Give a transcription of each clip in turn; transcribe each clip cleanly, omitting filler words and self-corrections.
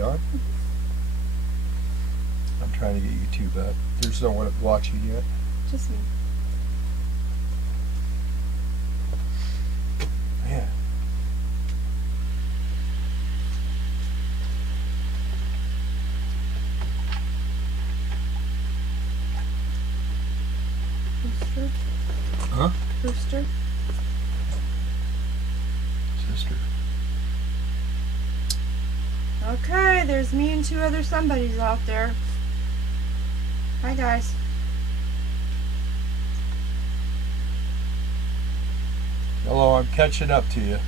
me on? I'm trying to get YouTube up. There's no one watching yet. Just me. Yeah. Rooster? Huh? Rooster? Sister. Okay, there's me and 2 other somebodies out there. Hi, guys. Hello, I'm catching up to you.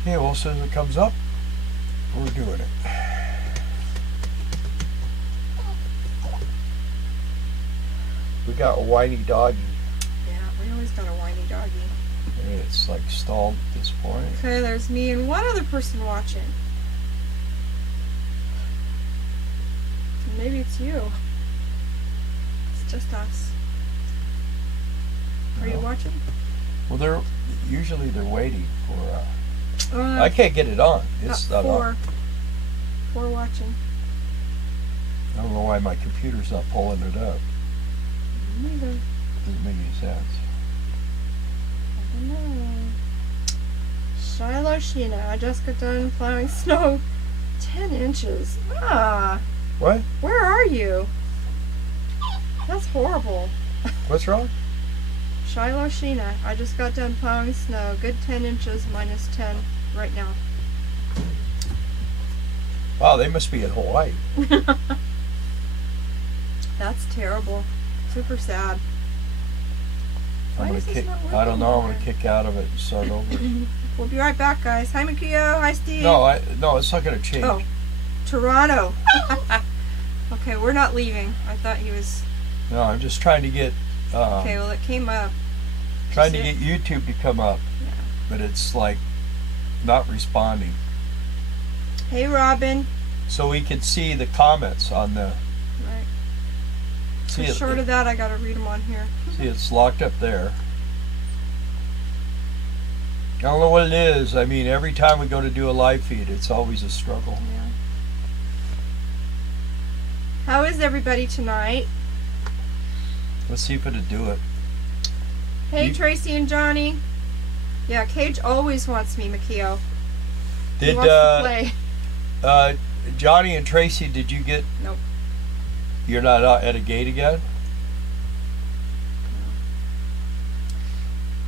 Okay, well, as soon as it comes up, we're doing it. We got a whiny doggy. Yeah, we always got a whiny doggy. It's like stalled at this point. Okay, there's me and 1 other person watching. Maybe it's you. It's just us. Are you watching? Well, they're waiting for. I can't get it on. It's not 4. on. 4 watching. I don't know why my computer's not pulling it up. Neither. Doesn't make any sense. I don't know. Shiloh Sheena. I just got done plowing snow. 10 inches. Ah. What? Where are you? That's horrible. What's wrong? Shiloh Sheena. I just got done plowing snow. Good 10 inches, minus 10 right now. Wow, they must be in Hawaii. That's terrible. Super sad. I'm gonna kick. I don't know. I'm gonna kick out of it and start over. We'll be right back, guys. Hi, Makio. Hi, Steve. No, it's not gonna change. Oh, Toronto. Okay, we're not leaving. I thought he was. No, I'm just trying to get. Okay, well, it came up. Trying to get YouTube to come up, yeah. But it's like not responding. Hey, Robin. So we can see the comments on the. Right. See it, short of that, I gotta read them on here. See, it's locked up there. I don't know what it is. I mean, every time we go to do a live feed, it's always a struggle. Yeah. How is everybody tonight? Let's see if it'll do it. Hey, Tracy and Johnny. Yeah, Cage always wants me, Makio. He wants to play. Johnny and Tracy, did you get? Nope. You're not at a gate again?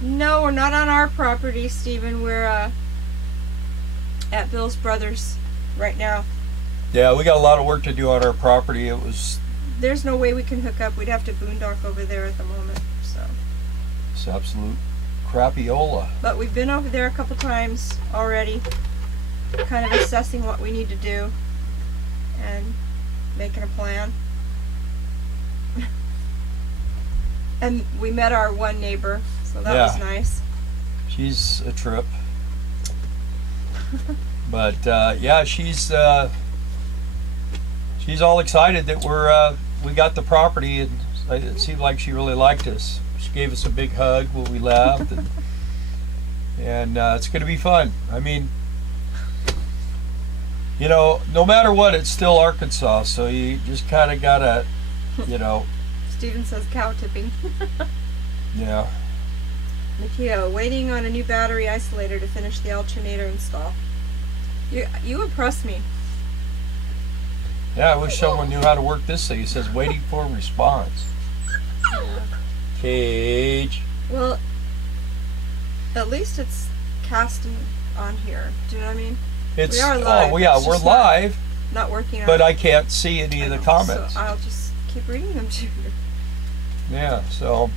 No, we're not on our property, Stephen. We're at Bill's brother's right now. Yeah, we got a lot of work to do on our property. It was. There's no way we can hook up. We'd have to boondock over there at the moment. So. It's absolute crapiola. But we've been over there a couple times already, kind of assessing what we need to do and making a plan. And we met our one neighbor, so that was nice. She's a trip. But yeah, she's all excited that we got the property, and it seemed like she really liked us. She gave us a big hug when we left, and it's going to be fun. I mean, you know, no matter what, it's still Arkansas, so you just kind of gotta, you know. Steven says cow tipping. Yeah. Makio, waiting on a new battery isolator to finish the alternator install. You impress me. Yeah, I wish someone knew how to work this thing. It says waiting for response. Yeah. Cage. Well, at least it's casting on here. Do you know what I mean? It's, we are live. Oh, yeah, we're live. Not working on but I can't see any of the comments. So I'll just keep reading them to you. Yeah, so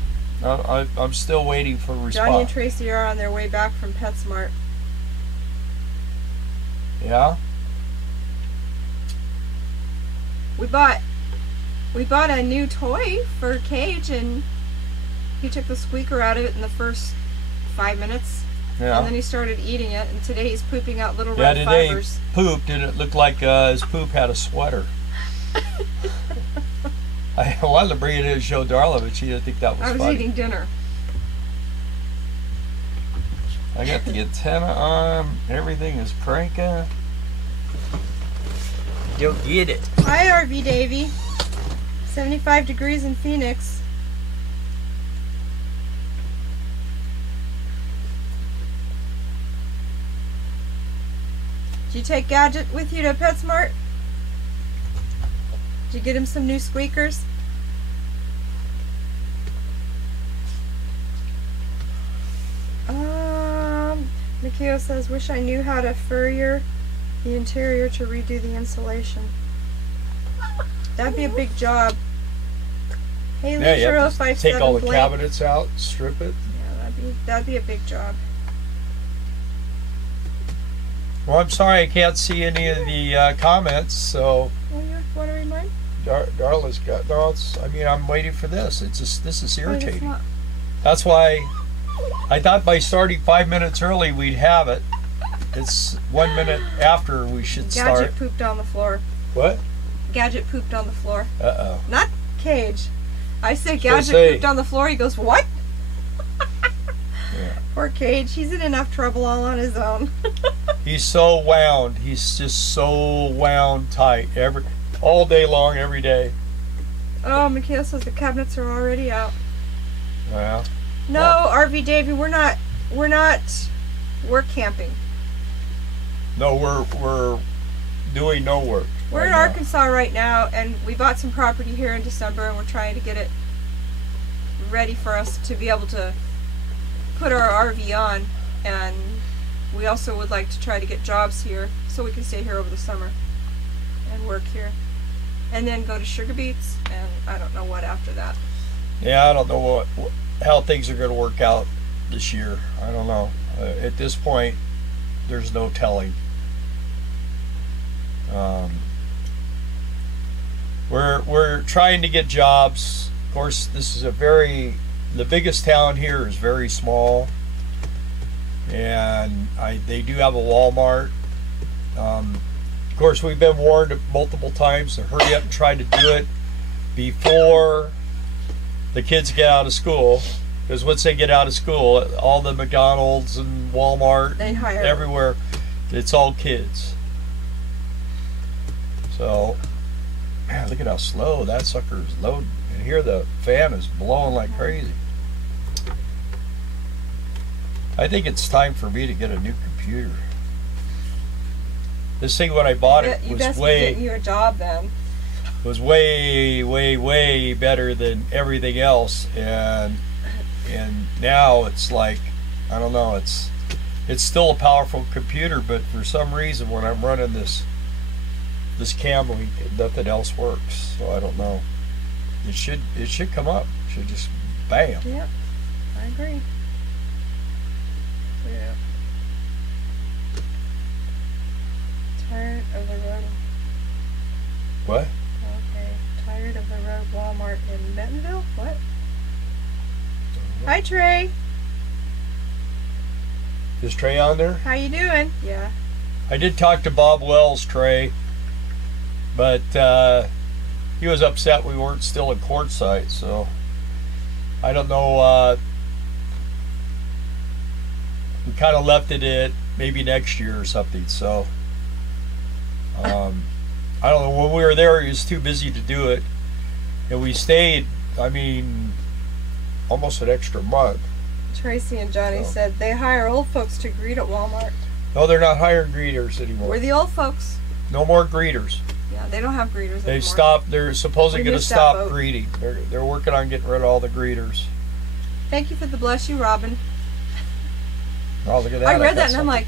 I'm still waiting for a response. Johnny and Tracy are on their way back from PetSmart. Yeah? We bought a new toy for Cage, and he took the squeaker out of it in the first 5 minutes. Yeah. And then he started eating it, and today he's pooping out little red today fibers. He pooped, and it looked like his poop had a sweater. I wanted to bring it in and show Darla, but she didn't think that was I was funny. eating dinner. I got the antenna on. Everything is cranking. Go get it. Hi, RV Davy. 75 degrees in Phoenix. Did you take Gadget with you to PetSmart? Did you get him some new squeakers? Mikio says, wish I knew how to furrier the interior to redo the insulation. That'd be a big job. Hey, Yeah, you have to 057 take all the Blake. cabinets out, strip it. Yeah, that'd be a big job. Well, I'm sorry I can't see any of the comments, so Well, you want to remind? Darla's got. No, it's. I mean, I'm waiting for this. It's just this is Wait, it's irritating. not. That's why I thought by starting 5 minutes early we'd have it. It's 1 minute after we should start. Gadget pooped on the floor. What? Gadget pooped on the floor. Uh-oh. Not Cage. I say So Gadget say- pooped on the floor. He goes, what? Yeah. Poor Cage. He's in enough trouble all on his own. He's so wound. He's just so wound tight all day long, every day. Oh, Mikhail says the cabinets are already out. Well, No, RV Davy, we're not work camping. no, we're doing no work. We're right in now. Arkansas right now, and we bought some property here in December, and we're trying to get it ready for us to be able to put our RV on. And we also would like to try to get jobs here so we can stay here over the summer and work here, and then go to Sugar Beets, and I don't know what after that. Yeah, I don't know how things are going to work out this year. I don't know. At this point, there's no telling. We're trying to get jobs. Of course, this is the biggest town here is very small, and they do have a Walmart. Of course, we've been warned multiple times to hurry up and try to do it before the kids get out of school, because once they get out of school, all the McDonald's and Walmart They hire everywhere, it's all kids. So, man, look at how slow that sucker is loading. And here the fan is blowing like crazy. I think it's time for me to get a new computer. This thing when I bought it You was best be way getting you a job then. way better than everything else, and now it's like, I don't know, it's still a powerful computer, but for some reason when I'm running this Camlink, nothing else works. So I don't know. It should come up. It should just bam. Yep, I agree. Yeah. Tired of the road. What? Okay. Tired of the road Walmart in Bentonville? What? Hi Trey. Is Trey on there? How you doing? Yeah. I did talk to Bob Wells, Trey, but he was upset we weren't still at Quartzsite, so I don't know. We kind of left it at maybe next year or something, so I don't know. When we were there, he was too busy to do it, and we stayed, I mean, almost an extra month. Tracy and Johnny So. said they hire old folks to greet at Walmart. No, they're not hiring greeters anymore. We're the old folks. No more greeters. Yeah, they don't have greeters anymore. They've stopped. They're supposedly We going to missed that stop boat. greeting. They're working on getting rid of all the greeters. Thank you for the bless you, Robin. Oh, look at that! I read got that and I'm like,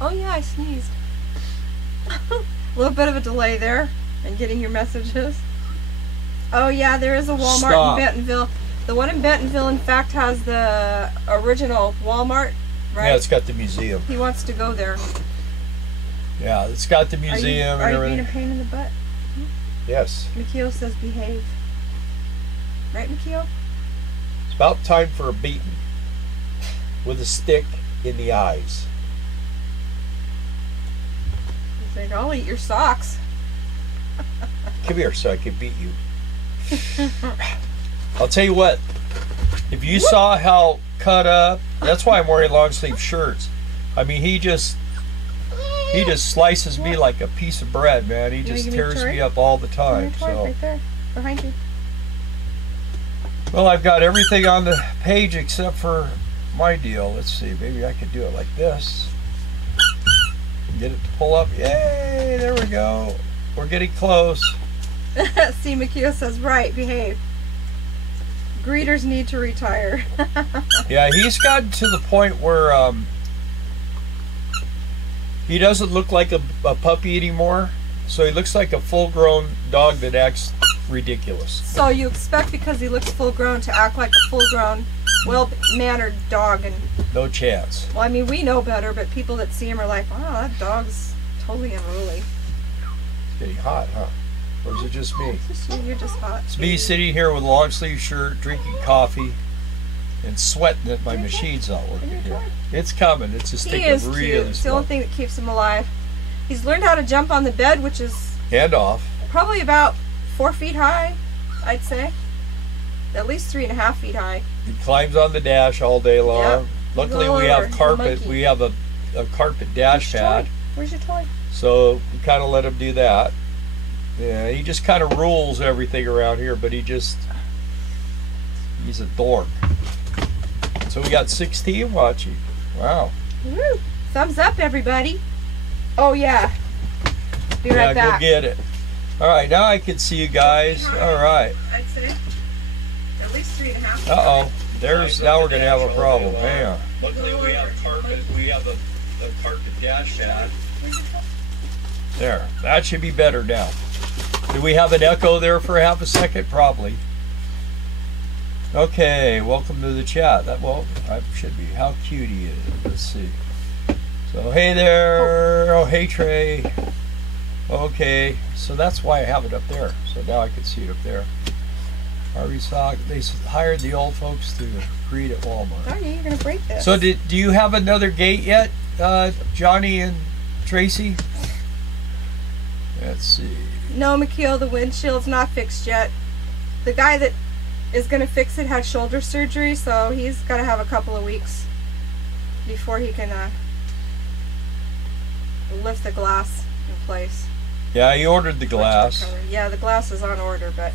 oh yeah, I sneezed. A little bit of a delay there in getting your messages. Oh yeah, there is a Walmart Stop. in Bentonville. The one in Bentonville, in fact, has the original Walmart, right? Yeah, it's got the museum. He wants to go there. Yeah, it's got the museum Are and you being everything. a pain in the butt? Yes, Mikio says behave. Right, Mikio? it's about time for a beating with a stick in the eyes. He's like, I'll eat your socks. Come here so I can beat you I'll tell you what. If you saw how cut up, that's why I'm wearing long sleeve shirts. I mean, he just slices me like a piece of bread, man. He just tears me up all the time. So. Right there, behind you. Well, I've got everything on the page except for my deal. Let's see, maybe I could do it like this. Get it to pull up. Yay, there we go. We're getting close. See, Makio says, right, behave. Greeters need to retire. Yeah, he's gotten to the point where he doesn't look like a puppy anymore. So he looks like a full-grown dog that acts ridiculous. So you expect because he looks full-grown to act like a full-grown, well-mannered dog? And no chance. Well, I mean, we know better, but people that see him are like, wow, that dog's totally unruly. It's getting hot, huh? Or is it just me? It's just you, you're just hot. It's me sitting here with a long sleeve shirt, drinking coffee, and sweating that my machine's not working here. It's coming. It's just taking really slow. He is cute. It's the only thing that keeps him alive. He's learned how to jump on the bed, which is hand off. Probably about 4 feet high, I'd say. At least 3.5 feet high. He climbs on the dash all day long. Yep. Luckily, we have carpet. We have a carpet dash pad. Where's your toy? So we kind of let him do that. Yeah, he just kind of rules everything around here, but he's a dork. So we got 16 watching. Wow. Woo. Thumbs up, everybody. Oh, yeah. Be right back. Yeah, go get it. All right, now I can see you guys. All right. I'd say at least 3.5. Uh-oh. Now we're going to have a problem. Hang on. Luckily, we have carpet. We have a carpet dash pad. There. That should be better now. Did we have an echo there for half a second? Probably. Okay, welcome to the chat. I should be. How cute he is. Let's see. So, hey there. Oh, hey, Trey. Okay, so that's why I have it up there. So now I can see it up there. Harvey Sock. They hired the old folks to greet at Walmart. Oh, you're going to break this. So do you have another gate yet, Johnny and Tracy? Let's see. No, Makio, the windshield's not fixed yet. The guy that is going to fix it had shoulder surgery, so he's got to have a couple of weeks before he can lift the glass in place. Yeah, he ordered the glass. Yeah, the glass is on order, but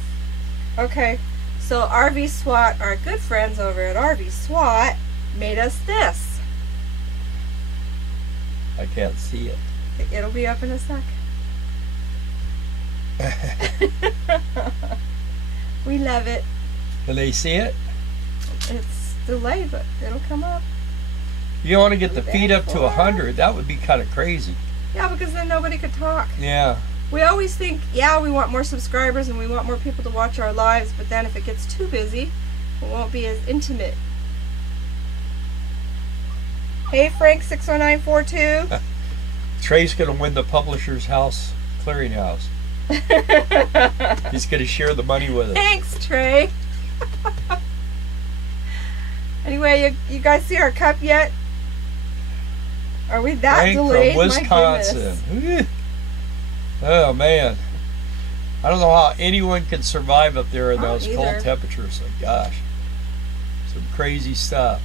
okay. So RV SWAT, our good friends over at RV SWAT, made us this. I can't see it. It'll be up in a sec. We love it. Can they see it? It's delayed, but it'll come up. You want to get the feed up to 100. That would be kind of crazy. Yeah, because then nobody could talk. Yeah. We always think, yeah, we want more subscribers and we want more people to watch our lives, but then if it gets too busy, it won't be as intimate. Hey, Frank60942. Trey's going to win the Publisher's House Clearinghouse. He's going to share the money with us. Thanks, Trey. Anyway, you guys see our cup yet? Are we that Frank delayed? From Wisconsin. Oh, man. I don't know how anyone can survive up there in those cold temperatures. Like, gosh. Some crazy stuff.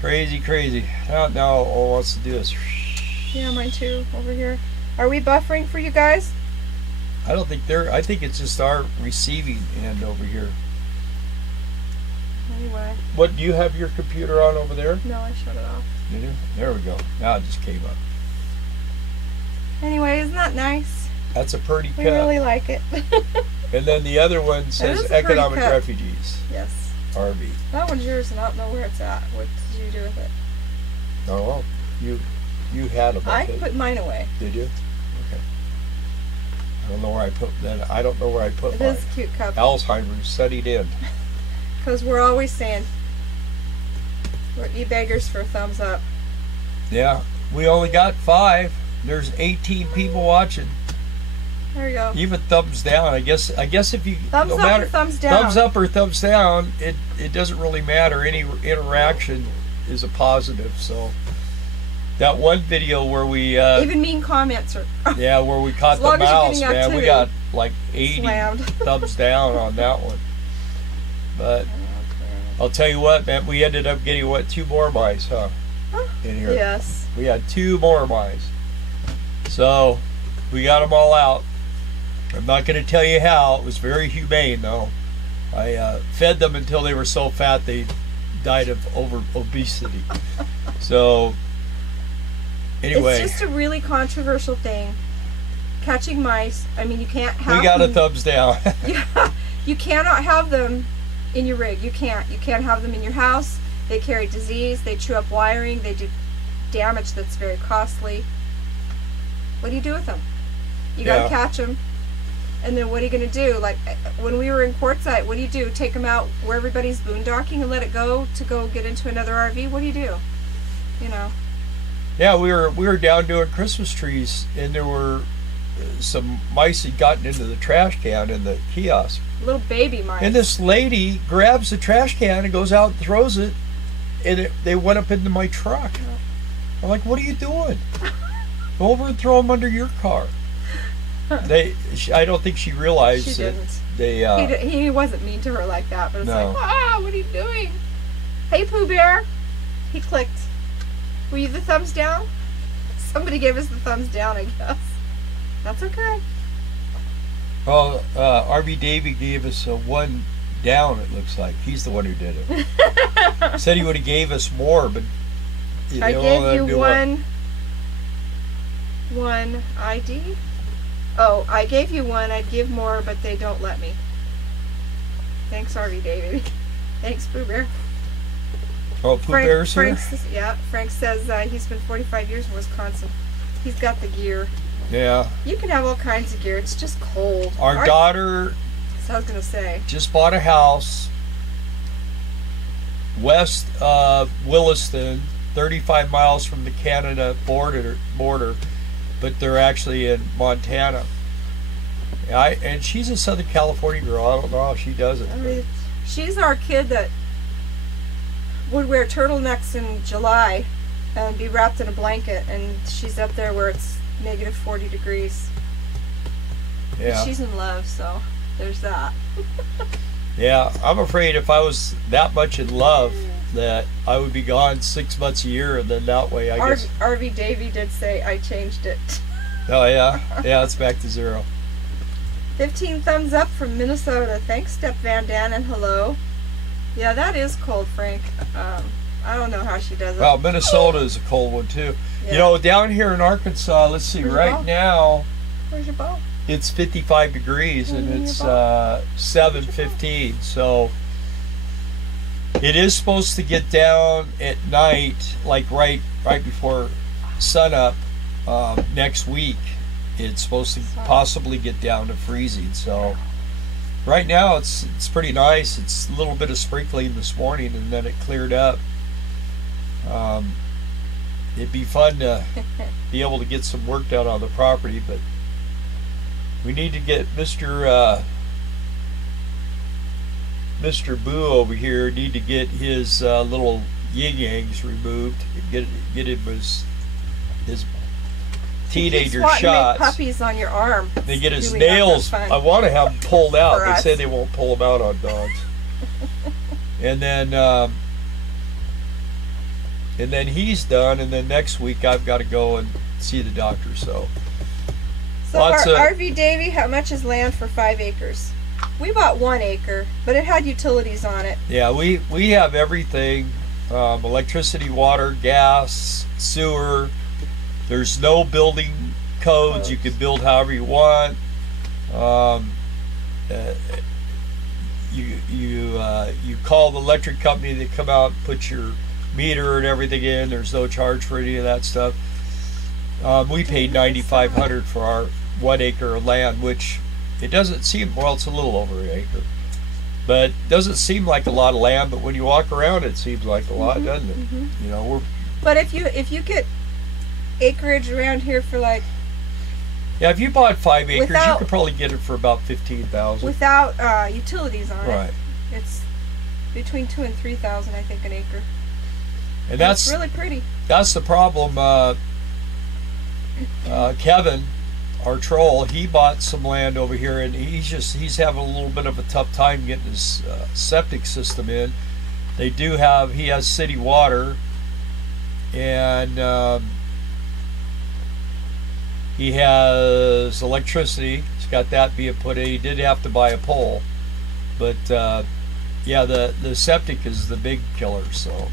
Crazy, crazy. Now all wants to do is... Yeah, mine too, over here. Are we buffering for you guys? I don't think I think it's just our receiving end over here. Anyway. What, do you have your computer on over there? No, I shut it off. Did you? There we go. Now it just came up. Anyway, isn't that nice? That's a pretty cup. We really like it. And then the other one says Economic Refugees. Yes. RV. That one's yours and I don't know where it's at. What did you do with it? Oh, well, you had them. I put mine away. Did you? Okay. I don't know where I put that. I don't know where I put mine. It is a cute cup. Alzheimer's studied in. Because we're always saying we're e-beggars for a thumbs up. Yeah, we only got 5. There's 18 people watching. There we go. Even thumbs down. I guess if you thumbs no up matter, or thumbs down. Thumbs up or thumbs down, it doesn't really matter. Any interaction is a positive. So that one video where we even mean comments are yeah, where we caught as the long as you're mouse, getting man, we activity. got like 80 Slammed. thumbs down on that one. But I'll tell you what, man, we ended up getting what, 2 more mice, huh? In here. Yes. We had 2 more mice. So we got them all out. I'm not going to tell you how. It was very humane, though. I fed them until they were so fat they died of obesity. So anyway, it's just a really controversial thing. Catching mice. I mean, you can't have. we got a them. thumbs down. Yeah, you cannot have them in your rig. You can't. You can't have them in your house. They carry disease. They chew up wiring. They do damage that's very costly. What do you do with them? You gotta catch them. And then what are you going to do? Like when we were in Quartzsite, what do you do? Take them out where everybody's boondocking and let it go to go get into another RV? What do you do? You know. Yeah, we were down doing Christmas trees, and there were some mice had gotten into the trash can in the kiosk. Little baby mice. And this lady grabs the trash can and goes out and throws it, and they went up into my truck. I'm like, what are you doing? Go over and throw them under your car. I don't think she realized she didn't. They. He wasn't mean to her like that, but it's No. like, what are you doing? Hey, Pooh Bear. He clicked. Were you the thumbs down? Somebody gave us the thumbs down, I guess. That's okay. Well, RV Davey gave us a 1 down. It looks like he's the one who did it. Said he would have gave us more, but I gave you one ID. Oh, I gave you one. I'd give more, but they don't let me. Thanks, RV David. Thanks, Pooh Bear. Oh, Pooh Bear's here? Yeah, Frank says he's spent 45 years in Wisconsin. He's got the gear. Yeah. You can have all kinds of gear. It's just cold. Our daughter So I was going to say. just bought a house west of Williston, 35 miles from the Canada border, but they're actually in Montana. And she's a Southern California girl. I don't know how she does it. I mean, she's our kid that would wear turtlenecks in July and be wrapped in a blanket, and she's up there where it's negative 40 degrees. Yeah. But she's in love, so there's that. Yeah, I'm afraid if I was that much in love that I would be gone 6 months a year, and then that way I guess. RV Davey did say I changed it. Oh yeah, yeah, it's back to 0. 15 thumbs up from Minnesota. Thanks, Step Van Dan, and hello. Yeah, that is cold, Frank. I don't know how she does it. Well, Minnesota is a cold one too. Yeah. You know, down here in Arkansas, let's see, Where's your right ball? now Where's your bow? it's 55 degrees and it's 7:15. So it is supposed to get down at night, like right before sunup next week. It's supposed to possibly get down to freezing. So right now it's pretty nice. It's a little bit of sprinkling this morning, and then it cleared up. It'd be fun to be able to get some work done on the property, but we need to get Mr. Boo over here. Need to get his little yin-yangs removed. Get him his teenager shots. shots. Make puppies on your arm. They get his Really not that nails. fun. I want to have them pulled out. For They us. say they won't pull them out on dogs. And then he's done. And then next week I've got to go and see the doctor. So lots of RV Davey, how much is land for 5 acres? We bought 1 acre, but it had utilities on it. yeah, we have everything: electricity, water, gas, sewer. There's no building codes. You can build however you want. You call the electric company, they come out and put your meter and everything in. There's no charge for any of that stuff. We paid $9,500 for our 1 acre of land, which it doesn't seem, well, it's a little over an acre, but it doesn't seem like a lot of land. But when you walk around, it seems like a lot, doesn't it? You know, But if you get acreage around here for like if you bought 5 acres, you Without- could probably get it for about $15,000. without utilities on Right. it, it's between 2,000 and 3,000, I think, an acre. And it's really pretty. That's the problem. Kevin, our troll, he bought some land over here, and he's having a little bit of a tough time getting his septic system in. He has city water, and he has electricity. He's got that being put in. He did have to buy a pole, but yeah, the septic is the big killer. So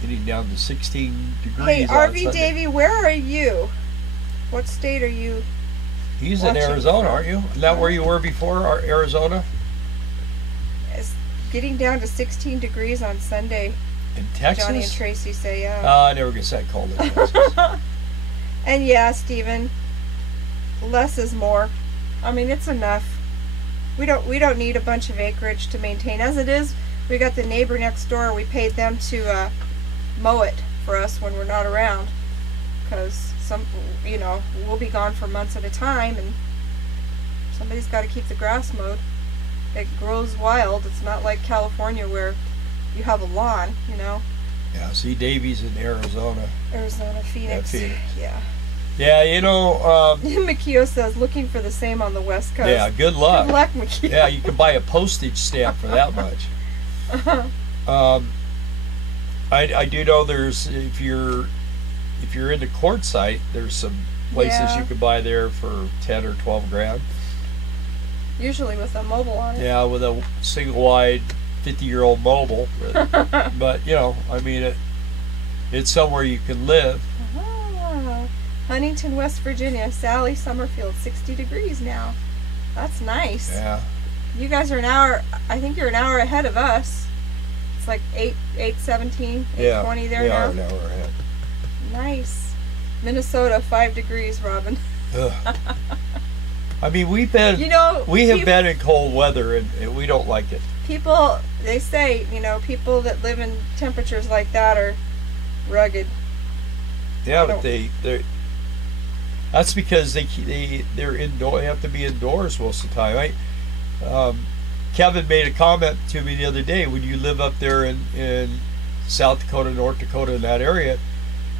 getting down to 16 degrees. Hey, RV outside. Davey, where are you? What state are you? He's in Arizona, aren't you? Isn't that where you were before, Arizona? It's getting down to 16 degrees on Sunday. In Texas? Johnny and Tracy say, yeah. I never gets that cold in Texas. And yeah, Stephen, less is more. I mean, it's enough. We don't need a bunch of acreage to maintain. As it is, we got the neighbor next door. We paid them to mow it for us when we're not around, because we'll be gone for months at a time, and somebody's got to keep the grass mowed. It grows wild. It's not like California where you have a lawn, Yeah, see, Davy's in Arizona. Phoenix. Yeah, Phoenix. Yeah. Yeah, Makio says, looking for the same on the West Coast. Yeah, good luck. Good luck, Makio. Yeah, you can buy a postage stamp for that much. I do know there's, if you're into quartzite, there's some places you could buy there for 10 or 12 grand. Usually with a mobile on it. Yeah, with a single wide 50-year-old mobile. But I mean, it's somewhere you can live. Huntington, West Virginia. Sally Summerfield, 60 degrees now. That's nice. Yeah. You guys are I think you're an hour ahead of us. It's like 8:17, 8:20 there now. Yeah, an hour ahead. Nice. Minnesota, 5 degrees, Robin. I mean, we have been in cold weather, and we don't like it. People, they say, people that live in temperatures like that are rugged. Yeah, but that's because they're indoor. They have to be indoors most of the time. Kevin made a comment to me the other day. When you live up there in South Dakota, North Dakota, in that area,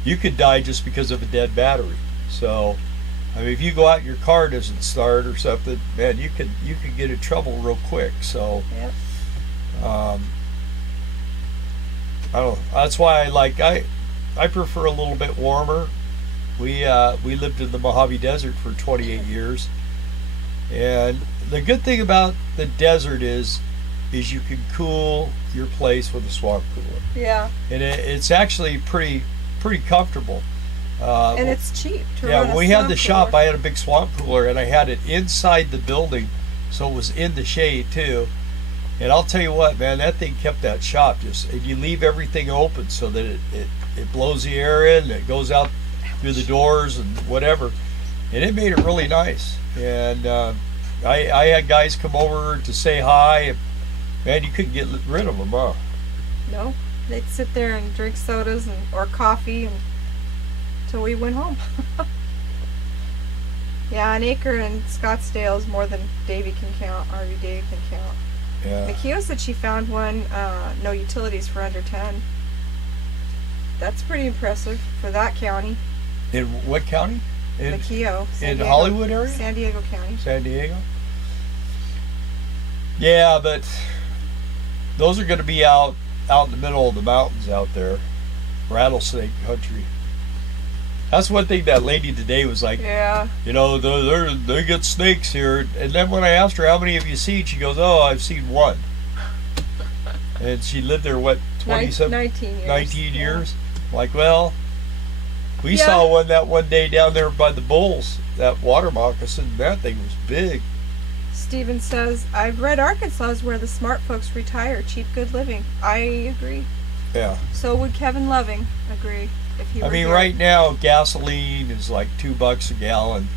you could die just because of a dead battery. So, I mean, if you go out and your car doesn't start or something, man, you could get in trouble real quick. So, yep. I don't know. That's why I prefer a little bit warmer. We lived in the Mojave Desert for 28 years, and the good thing about the desert is you can cool your place with a swamp cooler. Yeah. And it's actually pretty comfortable. And it's cheap to run Yeah, when we had the shop, cooler. I had a big swamp cooler, and I had it inside the building, so it was in the shade too. And I'll tell you what, man, that thing kept that shop and you leave everything open so that it blows the air in, and it goes out through the doors and whatever, and it made it really nice. And I had guys come over to say hi, and man, you couldn't get rid of them, huh? No, they'd sit there and drink sodas or coffee until we went home. Yeah, an acre in Scottsdale is more than Davey can count, RV Dave can count. Yeah. Makio said she found one, no utilities for under 10. That's pretty impressive for that county. In what county? Makio. In the Hollywood area? San Diego County. San Diego? Yeah, but those are going to be out in the middle of the mountains out there. Rattlesnake country. That's one thing that lady today was like, yeah. They get snakes here. And then when I asked her, how many have you seen? She goes, oh, I've seen one. And she lived there, 19 years. 19 years? Like, well, we saw one that one day down there by the bulls, that water moccasin. That thing was big. Steven says, I've read Arkansas is where the smart folks retire. Cheap, good living. I agree. Yeah. So would Kevin Loving agree if he were here. Right now, gasoline is like $2 a gallon.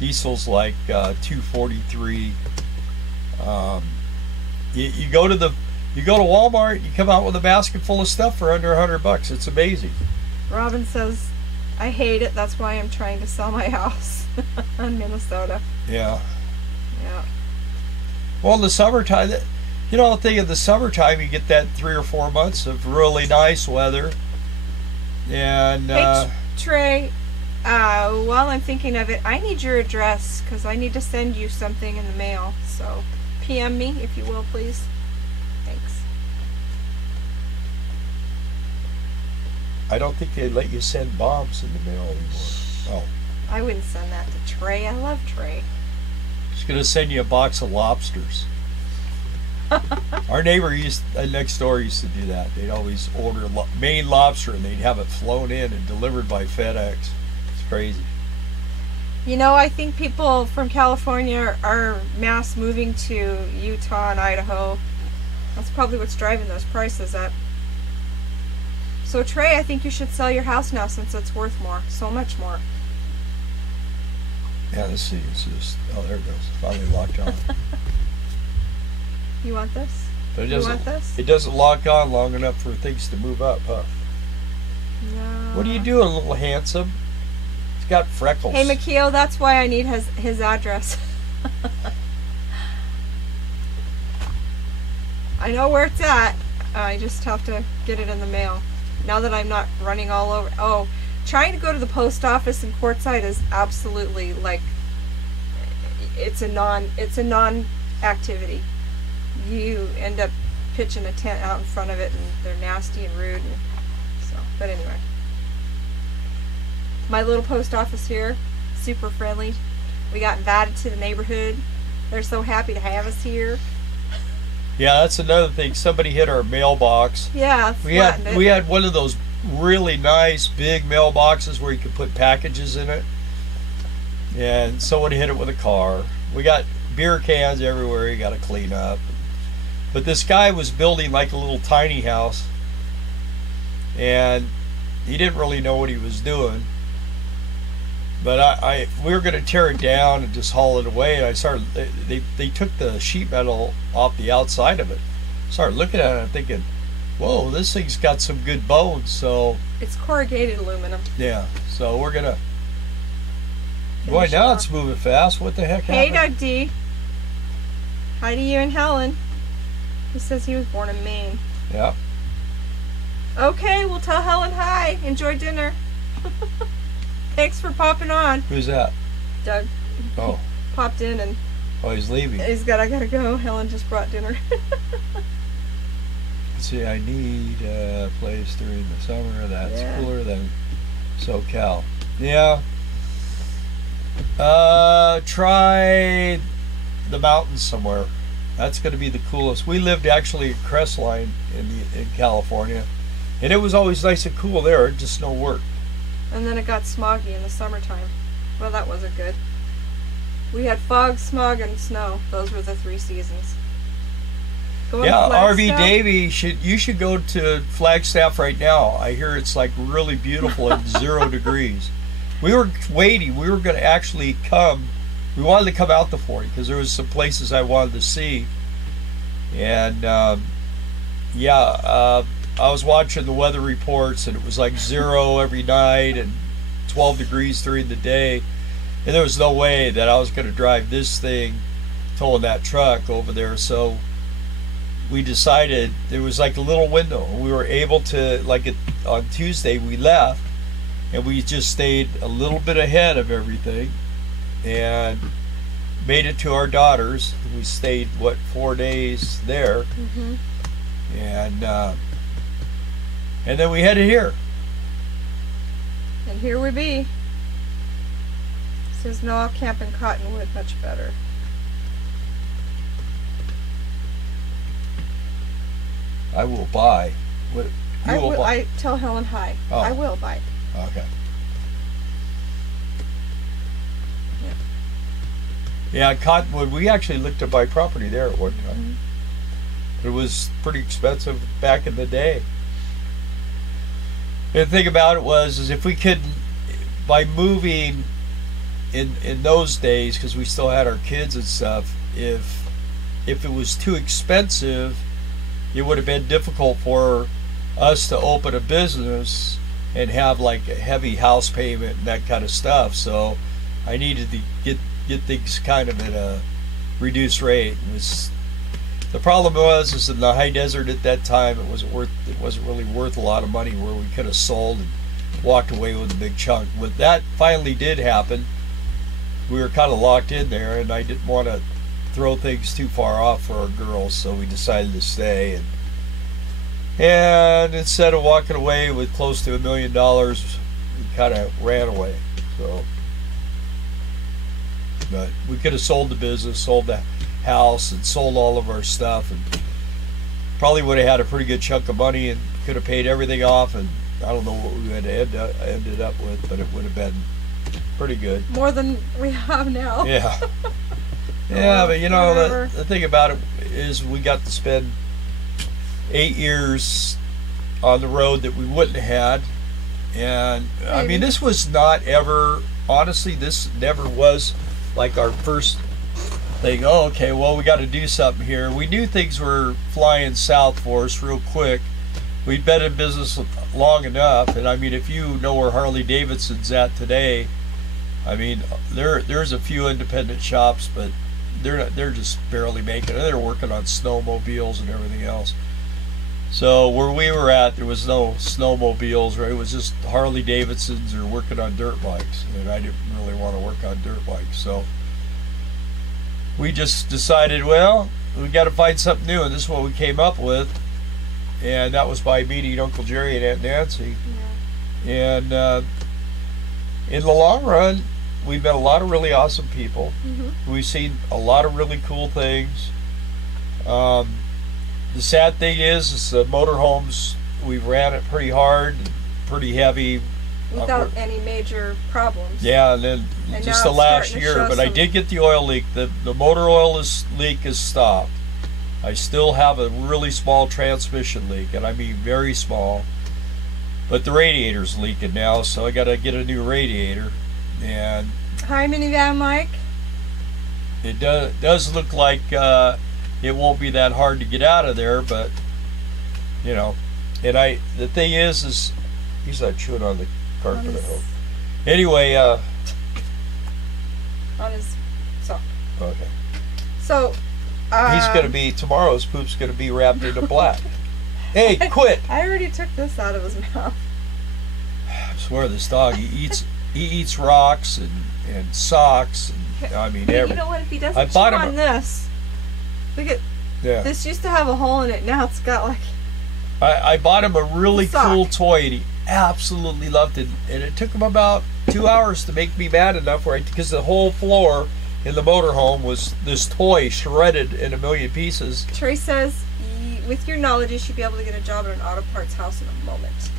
Diesel's like $2.43. You go to Walmart, you come out with a basket full of stuff for under $100. It's amazing. Robin says, I hate it. That's why I'm trying to sell my house in Minnesota. Yeah. Yeah. Well, in the summertime, You know, I think in the summertime you get that 3 or 4 months of really nice weather. And Hey, Trey, while I'm thinking of it, I need your address because I need to send you something in the mail. So PM me, if you will, please. Thanks. I don't think they let you send bombs in the mail anymore. Oh. I wouldn't send that to Trey. I love Trey. She's going to send you a box of lobsters. Our neighbor next door used to do that. They'd always order Maine lobster and they'd have it flown in and delivered by FedEx. It's crazy. You know, I think people from California are mass moving to Utah and Idaho. That's probably what's driving those prices up. So Trey, I think you should sell your house now since it's worth more, so much more. Yeah, let's see. It's just, oh, there it goes. Finally locked on. You want this? But You want this? It doesn't lock on long enough for things to move up, huh? No. What are you doing, little handsome? It's got freckles. Hey, Makio, that's why I need his address. I know where it's at. I just have to get it in the mail. Now that I'm not running all over. Oh, trying to go to the post office in Quartzsite is absolutely like it's a non-activity. You end up pitching a tent out in front of it, and they're nasty and rude. And so, but anyway, my little post office here, super friendly. We got invited to the neighborhood. They're so happy to have us here. Yeah, that's another thing. Somebody hit our mailbox. Yeah, we had one of those really nice big mailboxes where you could put packages in it, and someone hit it with a car. We got beer cans everywhere you got to clean up. But this guy was building like a little tiny house, and he didn't really know what he was doing. But we were going to tear it down and just haul it away, and I started. They took the sheet metal off the outside of it. Started looking at it and thinking, whoa, this thing's got some good bones. So it's corrugated aluminum. Yeah, so we're gonna. Boy, now it's moving fast. What the heck happened? Hey, Doug D. Hi to you and Helen. He says he was born in Maine. Yeah. Okay, we'll tell Helen hi. Enjoy dinner. Thanks for popping on. Who's that? Doug. Oh. Popped in and. Oh, he's leaving. I gotta go. Helen just brought dinner. See, I need a place during the summer that's cooler than SoCal. Yeah. Try the mountains somewhere. That's going to be the coolest. We lived actually at Crestline in California, and it was always nice and cool there. Just no work. And then it got smoggy in the summertime. Well, that wasn't good. We had fog, smog, and snow. Those were the 3 seasons. RV Davey, you should go to Flagstaff right now. I hear it's like really beautiful at 0 degrees. We were waiting. We were going to actually come. We wanted to come out to 40 because there was some places I wanted to see. And I was watching the weather reports, and it was like 0 every night and 12 degrees during the day. And there was no way that I was going to drive this thing, towing that truck over there. So we decided there was like a little window. We were able to, on Tuesday we left, and we just stayed a little bit ahead of everything and made it to our daughter's. We stayed 4 days there. Mm-hmm. And then we headed here. And here we be. Says no, I'll camp in Cottonwood, much better. I will buy. I tell Helen hi. Oh. I will buy. Okay. Yeah, Cottonwood. We actually looked to buy property there at one time. Mm-hmm. It was pretty expensive back in the day. And the thing about it is if we could, by moving in those days, because we still had our kids and stuff, if it was too expensive, it would have been difficult for us to open a business and have like a heavy house payment and that kind of stuff. So I needed to get things kind of at a reduced rate. It was The problem was is in the high desert at that time it wasn't really worth a lot of money where we could have sold and walked away with a big chunk. But that finally did happen. We were kind of locked in there, and I didn't want to throw things too far off for our girls, so we decided to stay. And instead of walking away with close to $1 million, we kind of ran away. So, but we could have sold the business, sold the house, and sold all of our stuff, and probably would have had a pretty good chunk of money and could have paid everything off. And I don't know what we would have ended up with, but it would have been pretty good. More than we have now. Yeah. Yeah, but you know, the thing about it is we got to spend 8 years on the road that we wouldn't have had. And I mean, this was not ever, honestly, this never was like our first thing. Oh, okay, well, we got to do something here. We knew things were flying south for us real quick. We'd been in business long enough, and I mean, if you know where Harley Davidson's at today, I mean, there's a few independent shops, but they're just barely making it. They're working on snowmobiles and everything else. So where we were at, there was no snowmobiles, right? It was just Harley Davidsons or working on dirt bikes, and I didn't really want to work on dirt bikes. So we just decided, well, we got to find something new, and this is what we came up with. And that was by meeting Uncle Jerry and Aunt Nancy. Yeah. And in the long run, we've met a lot of really awesome people. We've seen a lot of really cool things. The sad thing is the motorhomes, we've ran it pretty hard, pretty heavy. Without any major problems. Yeah, and then and just the last year. But I did get the oil leak. The motor oil leak is stopped. I still have a really small transmission leak, and I mean very small. But the radiator's leaking now, so I got to get a new radiator. And hi, minivan Mike. It does look like it won't be that hard to get out of there, but you know. And the thing is he's not chewing on the carpet at home. Anyway, on his sock. Okay. So he's gonna be tomorrow's poop's gonna be wrapped into black. Hey, quit! I already took this out of his mouth. I swear this dog, he eats rocks and socks and I mean everything. You know what? If he doesn't chew on this, look at this used to have a hole in it. Now it's got like. I bought him a really cool toy and he absolutely loved it. And it took him about 2 hours to make me mad enough because the whole floor in the motorhome was this toy shredded in a million pieces. Trey says, with your knowledge, you should be able to get a job at an auto parts house in a moment.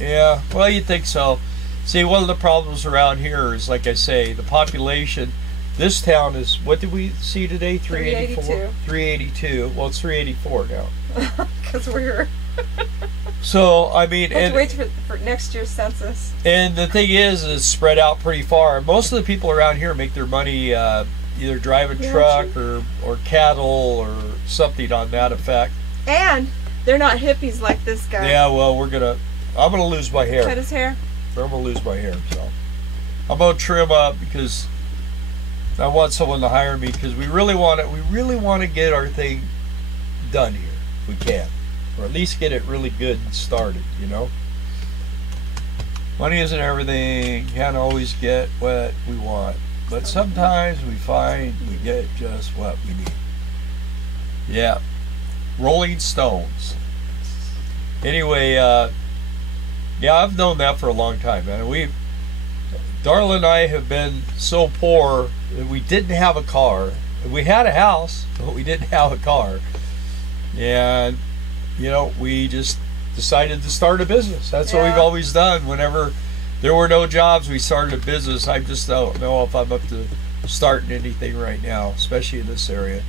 Yeah, well, you think so. See, one of the problems around here is, like I say, the population. This town is, what did we see today? 384? 382. Well, it's 384 now. Because we're... So, I mean... We'll have to wait for next year's census. And the thing is, it's spread out pretty far. Most of the people around here make their money either driving truck or cattle or something on that effect. And they're not hippies like this guy. Yeah, well, I'm gonna lose my hair. Cut his hair? I'm gonna lose my hair, so I'm gonna trim up because I want someone to hire me because we really want to get our thing done here if we can, or at least get it really good and started. You know, money isn't everything. You can't always get what we want, but sometimes we find we get just what we need. Yeah, Rolling Stones. Anyway, yeah, I've known that for a long time, man. Darla and I have been so poor that we didn't have a car. We had a house, but we didn't have a car. And, you know, we just decided to start a business. That's what we've always done. Whenever there were no jobs, we started a business. I just don't know if I'm up to starting anything right now, especially in this area.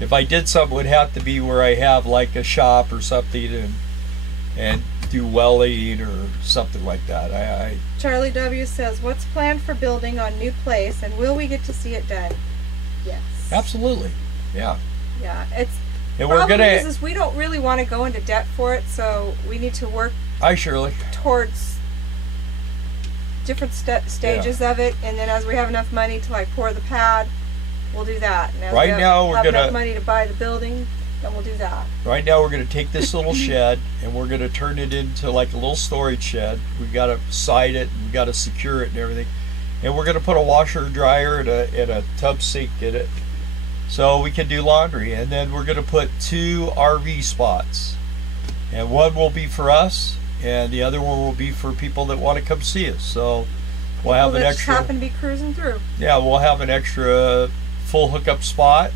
If I did something, it would have to be where I have like a shop or something and do welding or something like that. Charlie W says, what's planned for building on new place and will we get to see it done? Yes. Absolutely. Yeah. Yeah. And we're gonna is we don't really want to go into debt for it, so we need to work towards different stages of it, and then as we have enough money to like pour the pad we'll do that. And as Right we now, we're have gonna- enough money to buy the building, then we'll do that. Right now we're going to take this little shed and we're going to turn it into like a little storage shed. We got to side it, and we got to secure it and everything. And we're going to put a washer dryer and a tub sink in it so we can do laundry. And then we're going to put 2 RV spots. And one will be for us and the other one will be for people that want to come see us. So we'll have an extra, just happen to be cruising through. yeah, we'll have an extra full hookup spot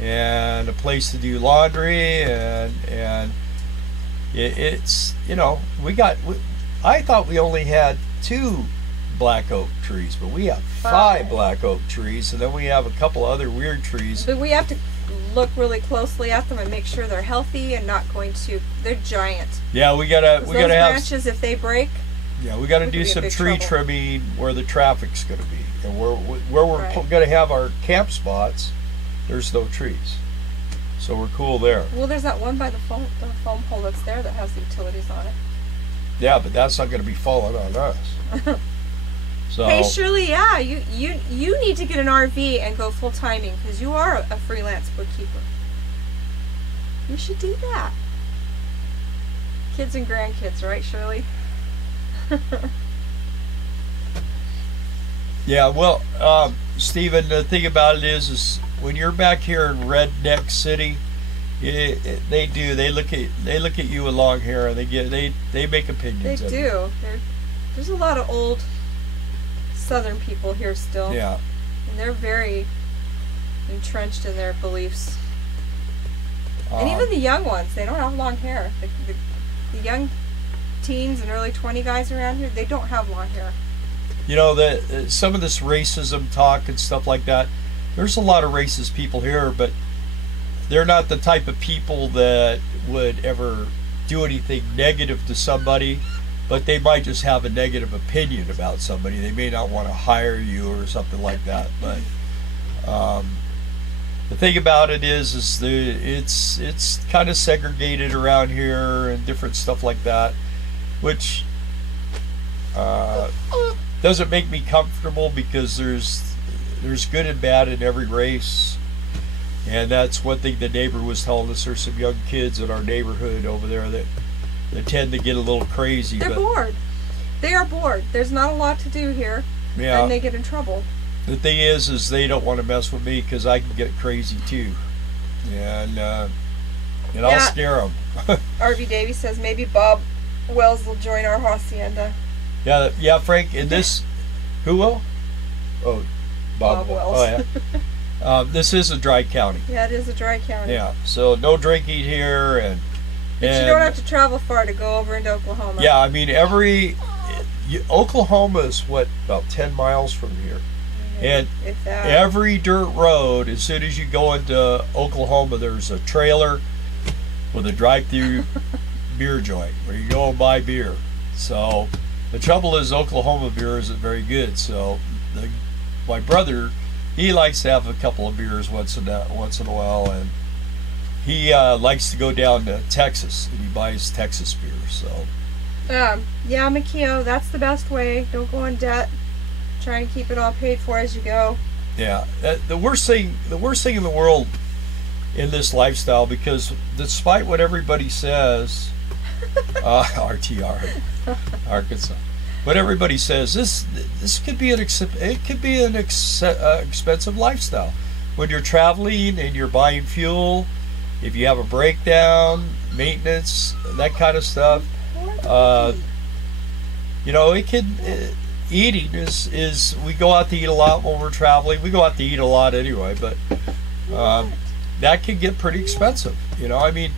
and a place to do laundry, and it's, you know, I thought we only had 2 black oak trees, but we have 5 black oak trees, and then we have a couple other weird trees. But we have to look really closely at them and make sure they're healthy and not going to. They're giant. Yeah, we gotta have branches. If they break, yeah, we gotta do some tree trimming where the traffic's gonna be, and where we're gonna have our camp spots. There's no trees, so we're cool there. Well, there's that one by the foam pole that's there that has the utilities on it. Yeah, but that's not going to be falling on us. So. Hey Shirley, yeah, you need to get an RV and go full timing because you are a freelance bookkeeper. You should do that. Kids and grandkids, right, Shirley? Yeah, well, Stephen, the thing about it is when you're back here in Redneck City, they look at you with long hair and they make opinions. They do. There's a lot of old Southern people here still. Yeah. And they're very entrenched in their beliefs. And even the young ones, they don't have long hair. The young teens and early 20 guys around here, they don't have long hair. You know, some of this racism talk and stuff like that, there's a lot of racist people here, but they're not the type of people that would ever do anything negative to somebody, but they might just have a negative opinion about somebody. They may not want to hire you or something like that. But the thing about it is it's kind of segregated around here and different stuff like that, which doesn't make me comfortable because there's good and bad in every race. And that's one thing the neighbor was telling us. There's some young kids in our neighborhood over there that tend to get a little crazy. They're bored. They are bored. There's not a lot to do here. Yeah. And they get in trouble. The thing is they don't want to mess with me because I can get crazy too. And I'll scare them. RV Davey says maybe Bob Wells will join our hacienda. Yeah, Frank. And this, who will? Oh, Bob Wells. Oh, yeah. This is a dry county. Yeah, it is a dry county. Yeah, so no drinking here, but you don't have to travel far to go over into Oklahoma. Yeah, I mean Oklahoma is about 10 miles from here, and every dirt road, as soon as you go into Oklahoma, there's a trailer with a drive-through beer joint where you go and buy beer. So the trouble is Oklahoma beer isn't very good. So my brother, he likes to have a couple of beers once in a while, and he likes to go down to Texas and he buys Texas beer. So yeah, Makio, that's the best way. Don't go in debt. Try and keep it all paid for as you go. Yeah, the worst thing in the world in this lifestyle, because despite what everybody says, RTR, Arkansas. What everybody says, this could be an expensive lifestyle. When you're traveling and you're buying fuel, if you have a breakdown, maintenance, that kind of stuff, you know, eating is we go out to eat a lot when we're traveling. We go out to eat a lot anyway, but that can get pretty expensive. You know, I mean,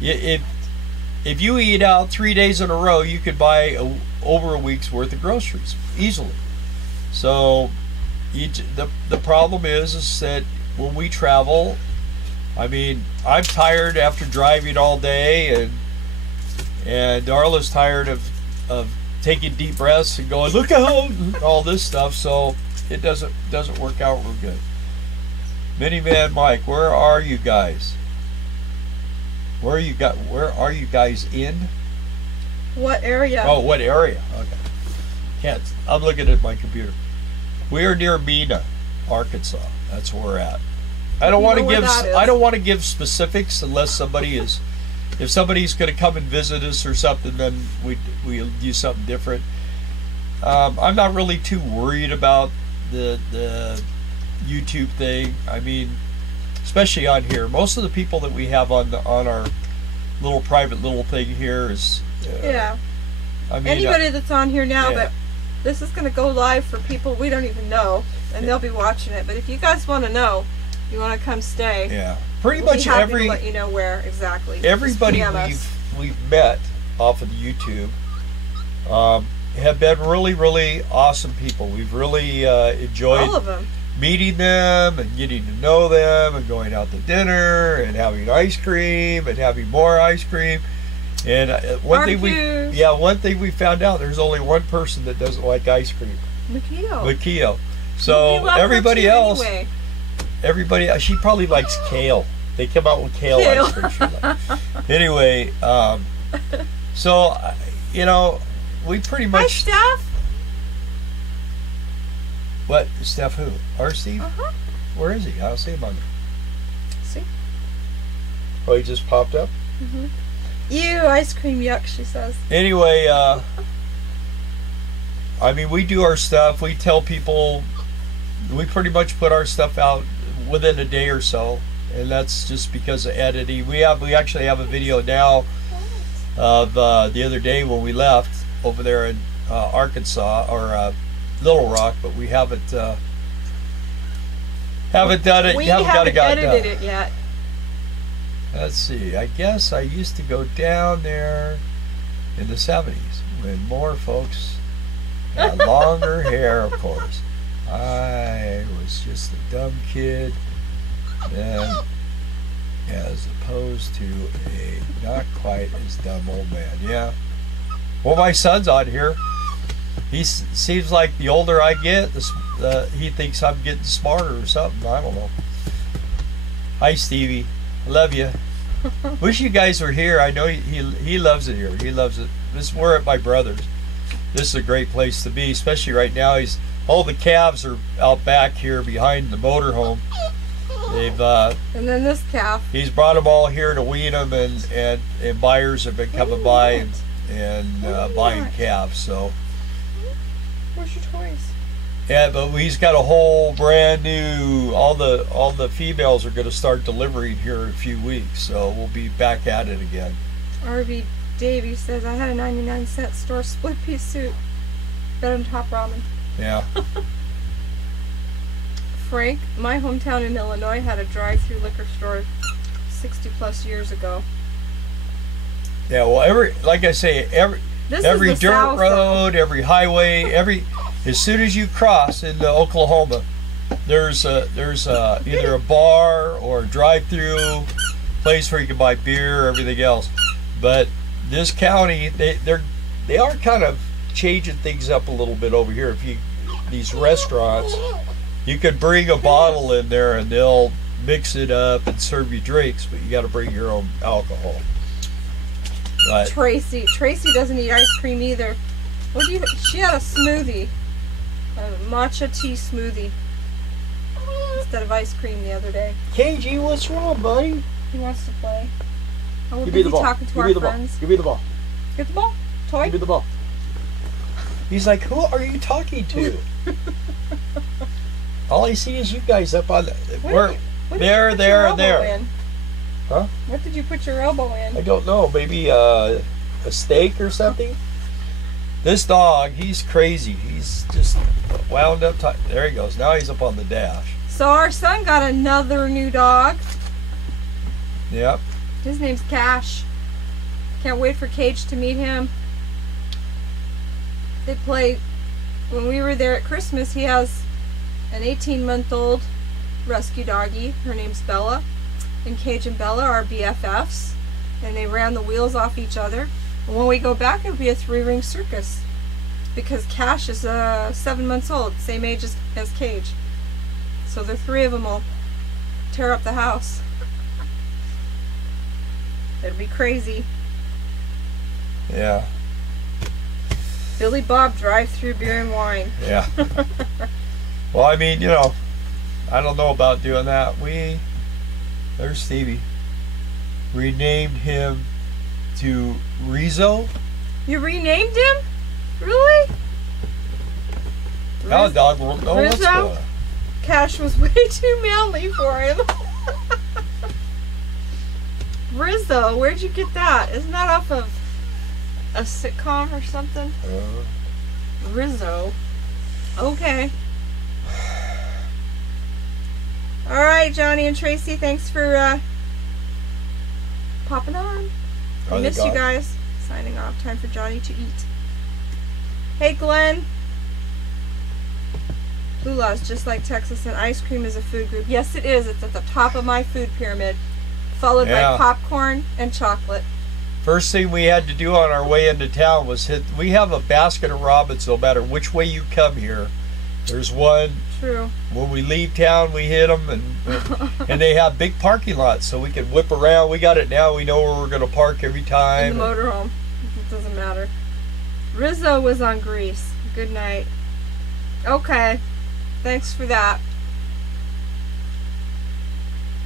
if you eat out 3 days in a row, you could buy over a week's worth of groceries easily. So the problem is that when we travel, I mean, I'm tired after driving all day, and Darla's tired of taking deep breaths and going, look out, and all this stuff. So it doesn't work out real good. Minivan Mike, where are you guys? Where are you guys in? What area? Oh, what area? Okay. I'm looking at my computer. We are near Mena, Arkansas. That's where we're at. I don't want to give specifics unless somebody is, if somebody's going to come and visit us or something, then we'll do something different. I'm not really too worried about the YouTube thing. I mean, especially on here, most of the people that we have on our little private little thing here is yeah. I mean, anybody that's on here now, yeah. but this is going to go live for people we don't even know, and they'll be watching it. But if you guys want to know, you want to come stay. Yeah, pretty we'll much be happy to let you know where exactly. Everybody we've met off of the YouTube have been really awesome people. We've really enjoyed all of them, meeting them and getting to know them and going out to dinner and having ice cream and having more ice cream. And one thing we found out, there's only one person that doesn't like ice cream. Makio. So everybody else, anyway. She probably likes kale. They come out with kale ice cream. She likes. Anyway, so you know, we pretty much. Hi, Steph. What, Steph? Who? Our Steve? Where is he? I don't see him on there. See? Oh, he just popped up. Ew, ice cream, yuck, she says. Anyway, I mean, we do our stuff. We tell people, we pretty much put our stuff out within a day or so, and that's just because of editing. We actually have a video now of the other day when we left over there in Arkansas or Little Rock, but we haven't done it. We haven't edited it yet. Let's see. I guess I used to go down there in the 70s when more folks had longer hair, of course. I was just a dumb kid then, as opposed to a not quite as dumb old man. Yeah. Well, my son's on here. He seems like the older I get, he thinks I'm getting smarter or something. I don't know. Hi, Stevie. I love you. Wish you guys were here. I know he loves it here. He loves it. We're at my brother's. This is a great place to be, especially right now. All the calves are out back here behind the motorhome. They've and then this calf. He's brought them all here to wean them, and buyers have been coming by and buying calves. So. Where's your toys? Yeah, but he's got a whole brand new. All the females are going to start delivering here in a few weeks, so we'll be back at it again. RV Davey says, I had a 99-cent store split piece suit. Better than Top Ramen. Yeah. Frank, my hometown in Illinois had a drive-through liquor store 60 plus years ago. Yeah, well, like I say, every dirt road, every highway, as soon as you cross into Oklahoma, there's either a bar or a drive-through place where you can buy beer, everything else. But this county, they are kind of changing things up a little bit over here. These restaurants, you could bring a bottle in there and they'll mix it up and serve you drinks, but you got to bring your own alcohol. But Tracy doesn't eat ice cream either. She had a smoothie, a matcha tea smoothie instead of ice cream the other day. KG, what's wrong, buddy? He wants to play. Oh, we're Give me the busy ball. talking to Give our me the friends. ball. Give me the ball. Get the ball. Toy. Give me the ball. He's like, who are you talking to? All I see is you guys up on the. There. Huh? What did you put your elbow in? I don't know. Maybe a steak or something. This dog, he's crazy. He's just wound up tight. There he goes. Now he's up on the dash. So our son got another new dog. Yep. His name's Cash. Can't wait for Cage to meet him. They play. When we were there at Christmas, he has an 18-month-old rescue doggie. Her name's Bella. And Cage and Bella are BFFs. And they ran the wheels off each other. And when we go back, it'll be a 3-ring circus. Because Cash is 7 months old, same age as Cage. So the 3 of them will tear up the house. It'll be crazy. Yeah. Billy Bob drive-through beer and wine. Yeah. Well, I mean, you know, I don't know about doing that. There's Stevie. Renamed him to Rizzo. You renamed him? Really? Now the dog won't know what's Rizzo? going on. Cash was way too manly for him. Rizzo, where'd you get that? Isn't that off of a sitcom or something? Rizzo. Okay. Alright, Johnny and Tracy, thanks for popping on. I miss you guys. Signing off. Time for Johnny to eat. Hey, Glenn. Lula's just like Texas, and ice cream is a food group. Yes, it is. It's at the top of my food pyramid, followed by popcorn and chocolate. First thing we had to do on our way into town was we have a basket of Robins no matter which way you come here. There's one. True. When we leave town, we hit them, and they have big parking lots, so we can whip around. We got it now. We know where we're going to park every time. In the motorhome. It doesn't matter. Rizzo was on Grease. Good night. Okay. Thanks for that.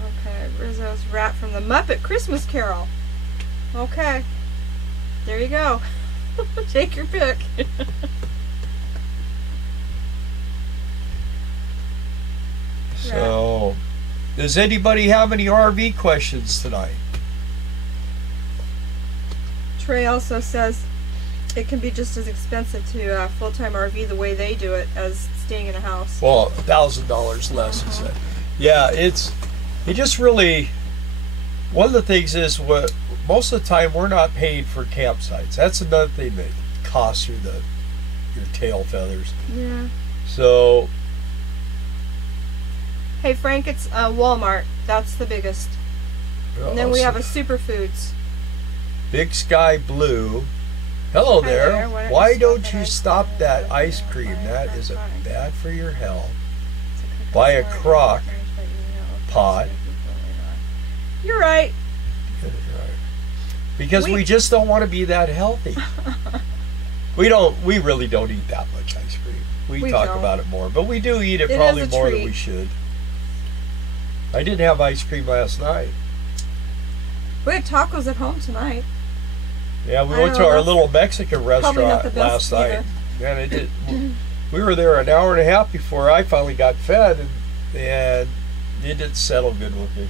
Okay, Rizzo's Rat from the Muppet Christmas Carol. Okay. There you go. Take your pick. So, does anybody have any RV questions tonight? Trey also says it can be just as expensive to full-time RV the way they do it as staying in a house. Well, $1,000 less, he said. Yeah, it just really, one of the things is what most of the time we're not paying for campsites. That's another thing that costs you your tail feathers. Yeah. So. Hey Frank, it's Walmart. That's the biggest. And then we have a Superfoods. Big Sky Blue. Hello there. Why don't you stop that ice cream? That is bad for your health. Buy a crock pot. You're right. Because we just don't want to be that healthy. We really don't eat that much ice cream. We talk about it more, but we do eat it probably more than we should. I didn't have ice cream last night. We had tacos at home tonight. Yeah, we went to our little Mexican restaurant last night. And we were there an hour and a half before I finally got fed, and it didn't settle good with me.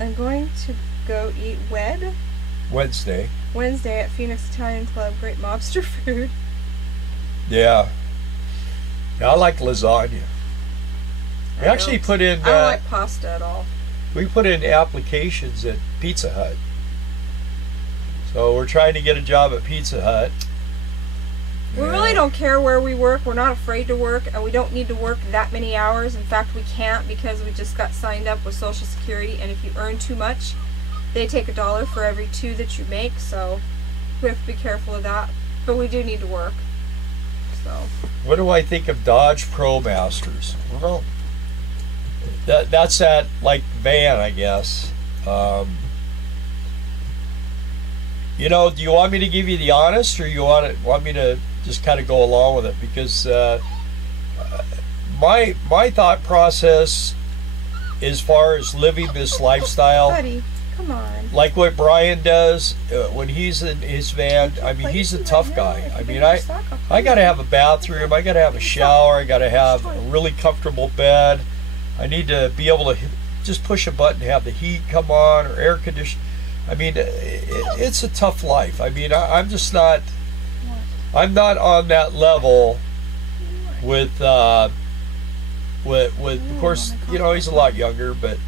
I'm going to go eat Wednesday at Phoenix Italian Club. Great mobster food. Yeah. I like lasagna. We actually put in. I don't like pasta at all. We put in applications at Pizza Hut. So we're trying to get a job at Pizza Hut. We really don't care where we work. We're not afraid to work, and we don't need to work that many hours. In fact, we can't because we just got signed up with Social Security, and if you earn too much, they take $1 for every 2 that you make, so we have to be careful of that. But we do need to work. So. What do I think of Dodge ProMasters? Well, that's that like van, I guess. Do you want me to give you the honest, or you want me to just kind of go along with it? Because my thought process, as far as living this lifestyle, buddy, come on. Like what Brian does when he's in his van. I mean, he's a tough guy. I mean, I got to have a bathroom. I got to have a shower. I got to have a really comfortable bed. I need to be able to just push a button and have the heat come on or air conditioning. I mean, it's a tough life. I mean, I'm just not. I'm not on that level with. Of course, he's a lot younger, but.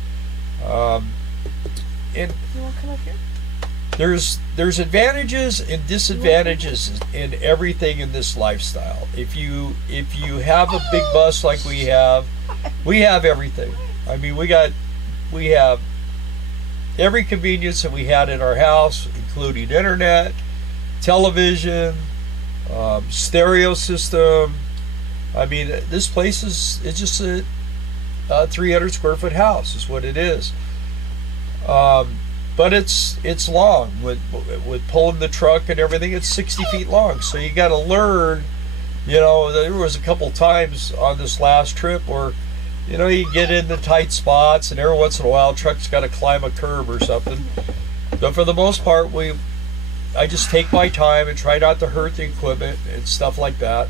And there's advantages and disadvantages in everything in this lifestyle. If you have a big bus like we have everything. I mean, we have every convenience that we had in our house, including internet, television, stereo system. I mean, this place it's just a 300 square foot house is what it is. But it's long with pulling the truck and everything. It's 60 feet long, so you got to learn You know, there was a couple times on this last trip where, you know, you get into tight spots, and every once in a while, a truck's got to climb a curb or something. But for the most part, I just take my time and try not to hurt the equipment and stuff like that.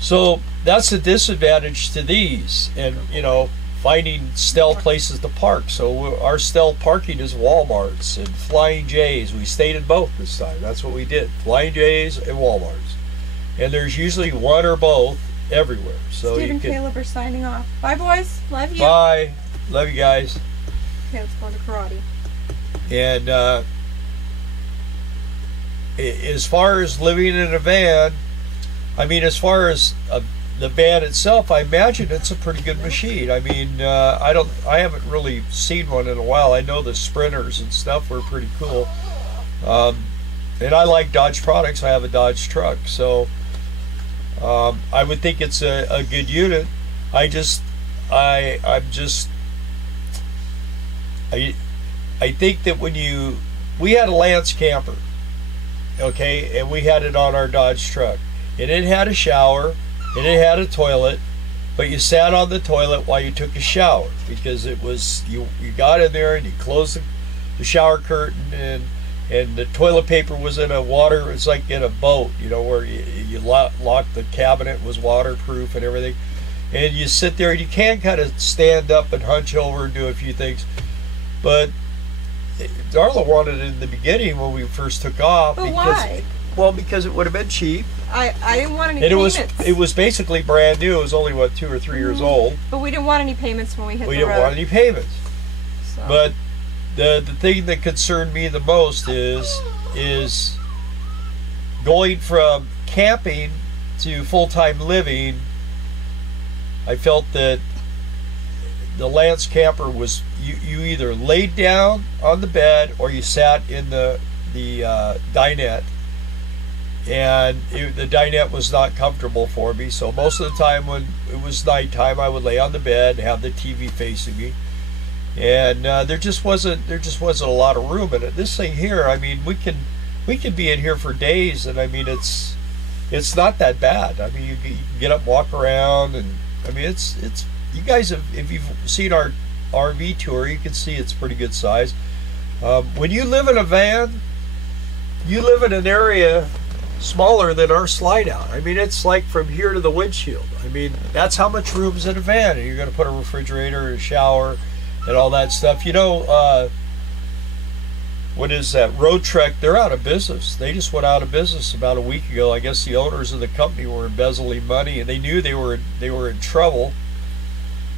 So that's the disadvantage to these, and you know, finding stealth places to park. So our stealth parking is Walmarts and Flying J's. We stayed in both this time. That's what we did, Flying J's and Walmarts. And there's usually one or both everywhere. So Steve and Caleb are signing off. Bye, boys. Love you. Bye. Love you guys. Okay, let's go to karate. And as far as living in a van, I mean, as far as the van itself, I imagine it's a pretty good machine. I mean, I haven't really seen one in a while. I know the Sprinters and stuff were pretty cool. And I like Dodge products. I have a Dodge truck, so I would think it's a good unit. I think that we had a Lance camper, okay, and we had it on our Dodge truck. And it had a shower, and it had a toilet, but you sat on the toilet while you took a shower, because it was, you got in there and you closed the shower curtain, and the toilet paper was in a water, it's like in a boat, you know, where you lock the cabinet, was waterproof and everything. And you sit there, and you can kind of stand up and hunch over and do a few things. But Darla wanted it in the beginning when we first took off. But why? Well, because it would have been cheap. I didn't want any payments. It was basically brand new. It was only, what, 2 or 3 years old. But we didn't want any payments when we hit the road. We didn't want any payments. So. But the thing that concerned me the most is going from camping to full-time living. I felt that the Lance camper was, you either laid down on the bed or you sat in the dinette. And the dinette was not comfortable for me, so most of the time when it was nighttime, I would lay on the bed and have the TV facing me, and there just wasn't a lot of room in it. This thing here, I mean, we can be in here for days, and I mean, it's not that bad. I mean, you can get up, walk around, and I mean, it's you guys have, if you've seen our RV tour, you can see it's pretty good size. When you live in a van, you live in an area smaller than our slide out. I mean, it's like from here to the windshield. I mean, that's how much room's in a van. And you're going to put a refrigerator, a shower, and all that stuff. You know, what is that? Road Trek, they're out of business. They just went out of business about a week ago. I guess the owners of the company were embezzling money, and they knew they were in trouble.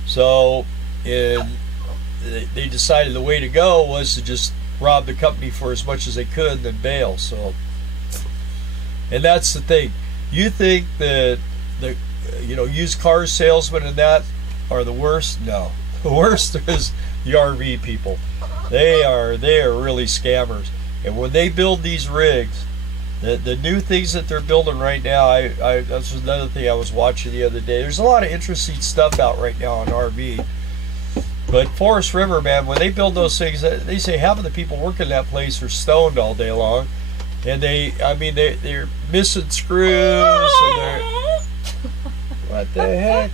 So they decided the way to go was to just rob the company for as much as they could and then bail. So, and that's the thing. You think that the used car salesmen and that are the worst? No. The worst is the RV people. They are really scammers. And when they build these rigs, the new things that they're building right now, that's another thing I was watching the other day. There's a lot of interesting stuff out right now on RV. But Forest River, man, when they build those things, they say half of the people working that place are stoned all day long. And they're missing screws, and they're, what the heck?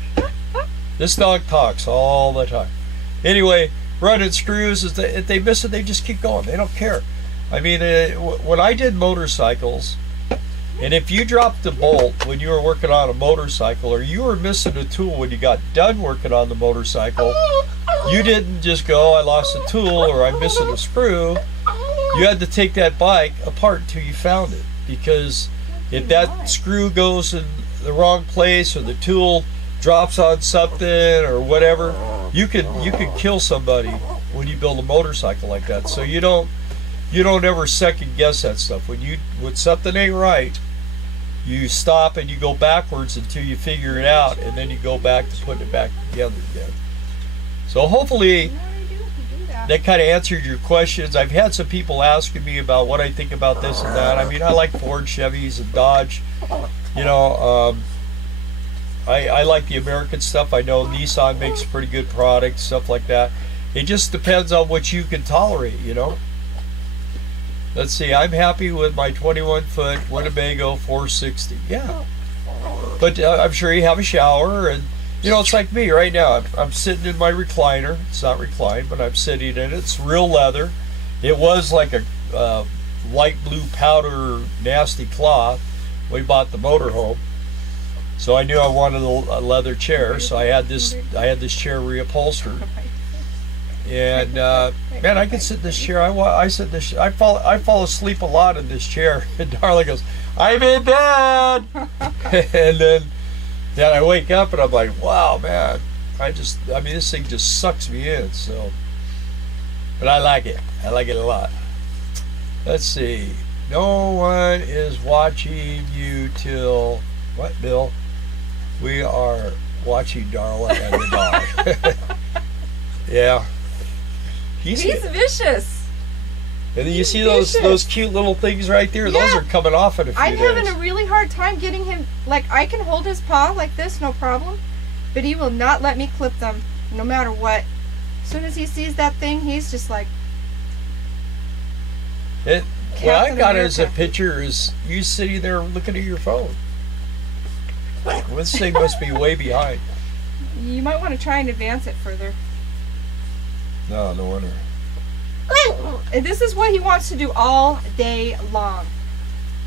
This dog talks all the time. Anyway, running screws, if they miss it, they just keep going. They don't care. I mean, when I did motorcycles, and if you dropped the bolt when you were working on a motorcycle, or you were missing a tool when you got done working on the motorcycle, you didn't just go, I lost a tool, or I'm missing a screw. You had to take that bike apart until you found it, because if that screw goes in the wrong place, or the tool drops on something or whatever, you could kill somebody when you build a motorcycle like that. So you don't ever second guess that stuff. When something ain't right, you stop and you go backwards until you figure it out, and then you go back to putting it back together again. So hopefully that kind of answered your questions. I've had some people asking me about what I think about this and that. I mean, I like Ford, Chevys, and Dodge. You know, I like the American stuff. I know Nissan makes pretty good products, stuff like that. It just depends on what you can tolerate, you know. Let's see. I'm happy with my 21-foot Winnebago 460. Yeah, but I'm sure you have a shower, and you know it's like me right now. I'm sitting in my recliner. It's not reclined, but I'm sitting in it. It's real leather. It was like a light blue powder nasty cloth. We bought the motorhome, so I knew I wanted a leather chair. So I had this chair reupholstered. And man, I can sit in this chair. I sit in this. I fall asleep a lot in this chair. And Darla goes, "I'm in bed," and then I wake up and I'm like, "Wow, man! I mean, this thing just sucks me in." So, but I like it. I like it a lot. Let's see. No one is watching you till what, Bill? We are watching Darla and the dog. Yeah. He's vicious. And then you see those cute little things right there? Yeah. Those are coming off in a few days. I'm having a really hard time getting him, like I can hold his paw like this, no problem, but he will not let me clip them, no matter what. As soon as he sees that thing, he's just like... What I got as a picture is you sitting there looking at your phone. This thing must be way behind. You might want to try and advance it further. No wonder. And this is what he wants to do all day long.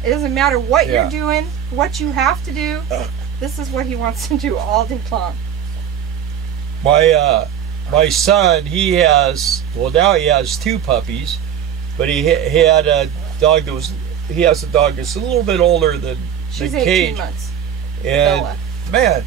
It doesn't matter what you're doing, what you have to do. This is what he wants to do all day long. My son, now he has 2 puppies, but he had a dog he has a dog that's a little bit older than She's Cage. 18 months. And Bella. Man,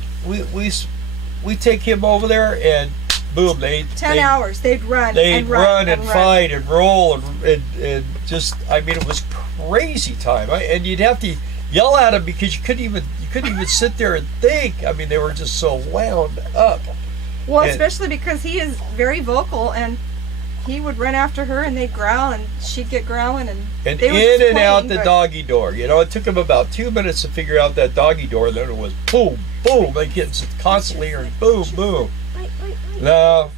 we take him over there and boom, 10 hours. They'd run and fight and roll and just, I mean, it was crazy time. And you'd have to yell at them because you couldn't even sit there and think. I mean, they were just so wound up. Well, especially because he is very vocal, and he would run after her and they'd growl and she'd get growling and they were in and out the doggy door. You know, it took him about 2 minutes to figure out that doggy door, and then it was boom, boom. They get constantly hearing boom, boom. No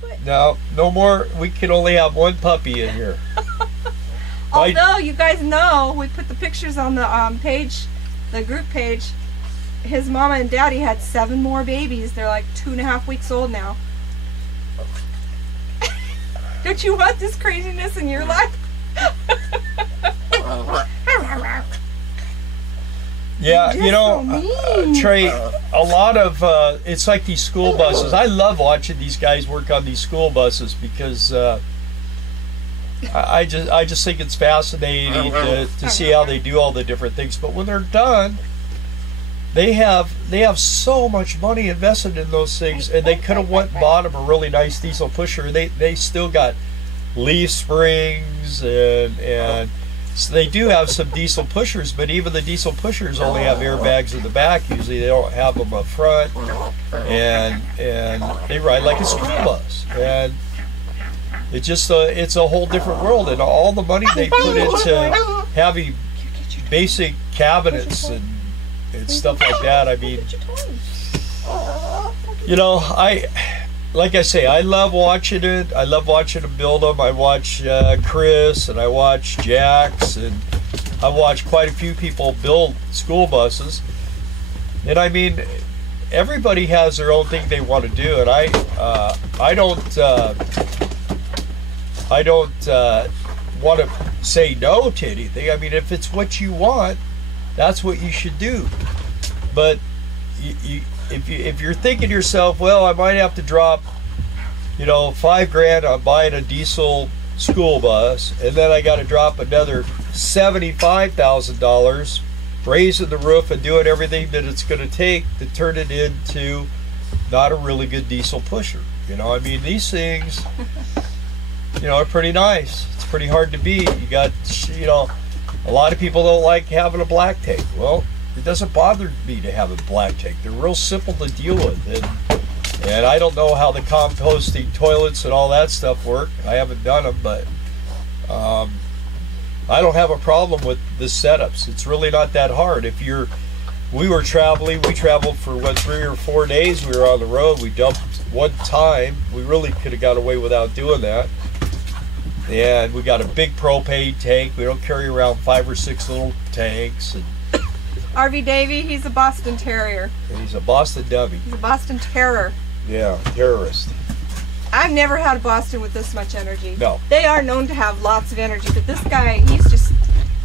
more. We can only have 1 puppy in here. Although you guys know, we put the pictures on the page, the group page. His mama and daddy had 7 more babies. They're like 2.5 weeks old now. Don't you want this craziness in your life? Yeah, you know, Trey, a lot of, it's like these school buses. I love watching these guys work on these school buses because I just think it's fascinating to see how they do all the different things. But when they're done, they have so much money invested in those things, and they could have went and bought them a really nice diesel pusher. They still got leaf springs and so they do have some diesel pushers, but even the diesel pushers only have airbags in the back. Usually they don't have them up front, and they ride like a school bus. And it's just it's a whole different world, and all the money they put into having basic cabinets and stuff like that. I mean, you know, like I say, I love watching it. I love watching them build them. I watch Chris, and I watch Jax, and I watch quite a few people build school buses. And I mean, everybody has their own thing they want to do, and I don't want to say no to anything. I mean, if it's what you want, that's what you should do. But if you're thinking to yourself, well, I might have to drop, you know, $5,000 on buying a diesel school bus, and then I got to drop another $75,000 raising the roof and doing everything that it's going to take to turn it into not a really good diesel pusher. You know, I mean, these things, you know, are pretty nice. It's pretty hard to beat. You got, you know, a lot of people don't like having a black tank. Well, it doesn't bother me to have a black tank. They're real simple to deal with, and I don't know how the composting toilets and all that stuff work. I haven't done them, but I don't have a problem with the setups. It's really not that hard. We traveled for 3 or 4 days. We were on the road. We dumped one time. We really could have got away without doing that. And we got a big propane tank. We don't carry around 5 or 6 little tanks. And RV Davy, he's a Boston Terrier. he's a Boston dummy. He's a Boston Terror. Yeah, terrorist. I've never had a Boston with this much energy. No. They are known to have lots of energy, but this guy, he's just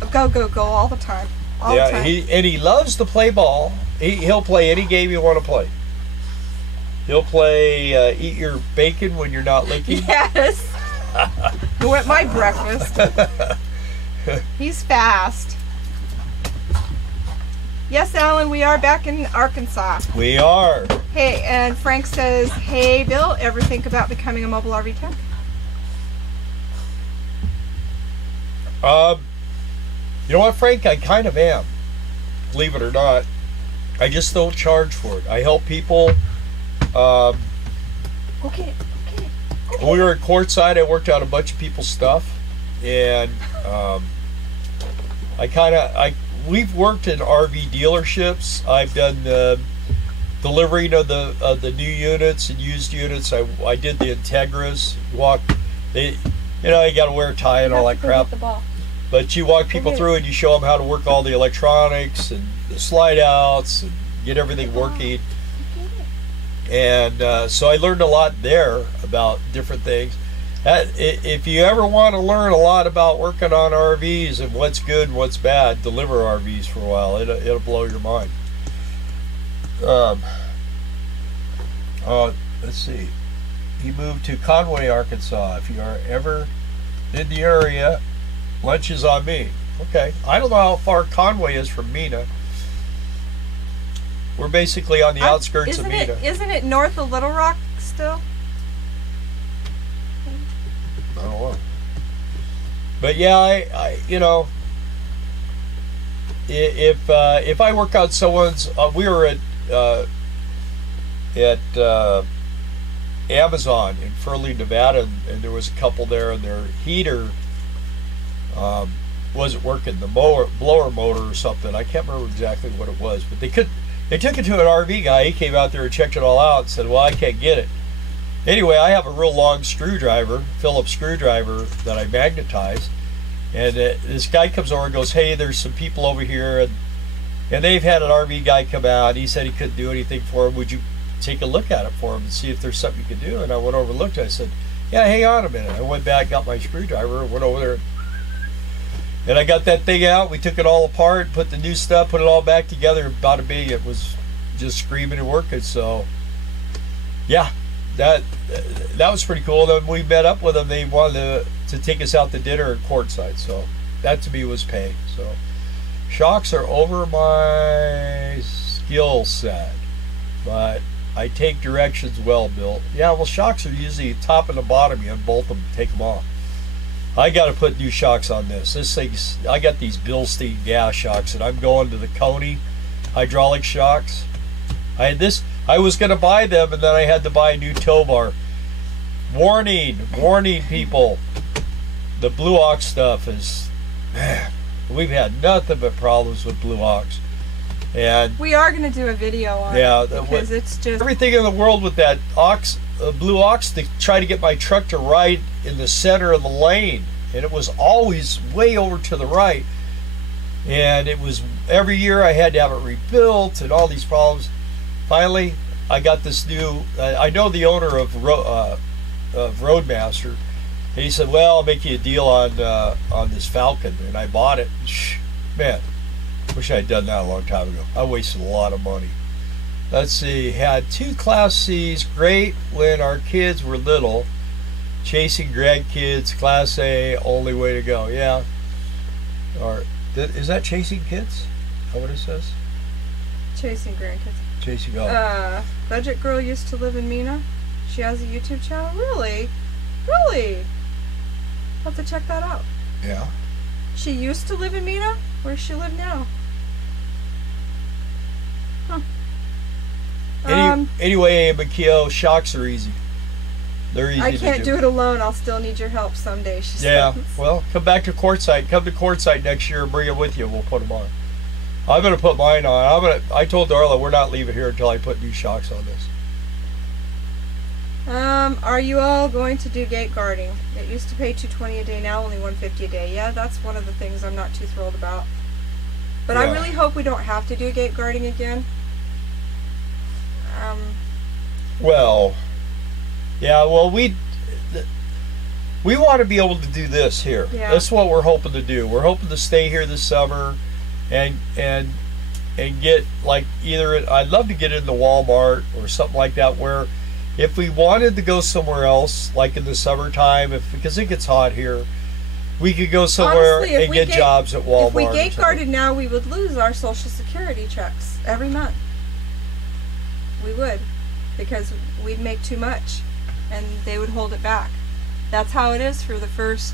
a go, go, go all the time. All the time. He loves to play ball. He'll play any game you want to play. He'll play eat your bacon when you're not licking. Yes. You want my breakfast. He's fast. Yes, Alan, we are back in Arkansas. We are. Hey, and Frank says, hey, Bill, ever think about becoming a mobile RV tech? You know what, Frank? I kind of am. Believe it or not. I just don't charge for it. I help people. Okay. When we were at courtside, I worked out a bunch of people's stuff. And we've worked in RV dealerships. I've done the delivering of the new units and used units. I did the Integras. You got to wear a tie and all that crap. But you walk people through and you show them how to work all the electronics and the slide outs and get everything working. And so I learned a lot there about different things. If you ever want to learn a lot about working on RVs and what's good and what's bad, deliver RVs for a while. It'll blow your mind. Let's see. He moved to Conway, Arkansas. If you are ever in the area, lunch is on me. Okay. I don't know how far Conway is from Mena. We're basically on the outskirts of Mena. Isn't it north of Little Rock still? I don't know. But yeah, if I work out someone's, we were at Amazon in Furley, Nevada, and there was a couple there, and their heater wasn't working, the blower motor or something. I can't remember exactly what it was, but they took it to an RV guy. He came out there and checked it all out and said, well, I can't get it. Anyway, I have a real long screwdriver, Phillips screwdriver, that I magnetize. And this guy comes over and goes, hey, there's some people over here, and they've had an RV guy come out. He said he couldn't do anything for him. Would you take a look at it for him and see if there's something you could do? And I went over and looked. I said, yeah, hang on a minute. I went back, got my screwdriver, and went over there. And I got that thing out. We took it all apart, put the new stuff, put it all back together. About to be, it was just screaming and working. So, yeah. That was pretty cool. Then we met up with them. They wanted to take us out to dinner at courtside. So that to me was pay. So shocks are over my skill set, but I take directions well, Bill. Yeah, well, shocks are usually top and the bottom. You unbolt them, take them off. I got to put new shocks on this. This thing's, I got these Bilstein gas shocks, and I'm going to the Coney hydraulic shocks. I was going to buy them, and then I had to buy a new tow bar. Warning people. The Blue Ox stuff is, man, we've had nothing but problems with Blue Ox. And we are going to do a video on it because it's just everything in the world with that Blue Ox to try to get my truck to ride in the center of the lane, and it was always way over to the right. And it was every year I had to have it rebuilt and all these problems. Finally, I got this new. I know the owner of Roadmaster, and he said, "Well, I'll make you a deal on this Falcon," and I bought it. Man, wish I had done that a long time ago. I wasted a lot of money. Let's see. Had 2 Class C's. Great when our kids were little. Chasing grandkids. Class A. Only way to go. Yeah. Or is that chasing kids? Is that what it says? Chasing grandkids. Chasing Budget Girl used to live in Mena. She has a YouTube channel. Really? I'll have to check that out. Yeah. She used to live in Mena? Where does she live now? Huh. Anyway, Makio, shocks are easy. They're easy. I can't do it alone. I'll still need your help someday, she says. says. Well, come back to Courtside. Come to Courtside next year and bring them with you. We'll put them on. I'm going to put mine on. I told Darla we're not leaving here until I put new shocks on this. Are you all going to do gate guarding? It used to pay $220 a day, now only $150 a day. Yeah, that's one of the things I'm not too thrilled about. But Yeah. I really hope we don't have to do gate guarding again. Well, yeah, well, we want to be able to do this here. Yeah. That's what we're hoping to do. We're hoping to stay here this summer and get, like, either, I'd love to get into Walmart or something like that, where if we wanted to go somewhere else, like in the summertime, because it gets hot here, we could go somewhere Honestly, and get jobs at Walmart. If we or gate something. guarded now, we would lose our Social Security checks every month. We would, because we'd make too much, and they would hold it back. That's how it is for the first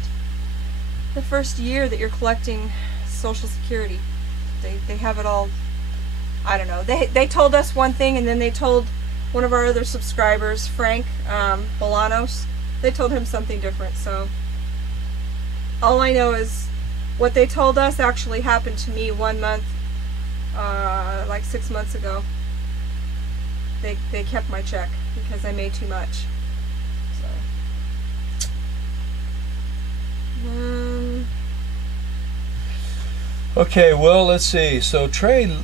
year that you're collecting Social Security. They have it all. I don't know. They told us one thing, and then they told one of our other subscribers, Frank Bolanos, they told him something different. So all I know is what they told us actually happened to me 1 month, like 6 months ago. They kept my check because I made too much. So. Okay, well, let's see. So Trey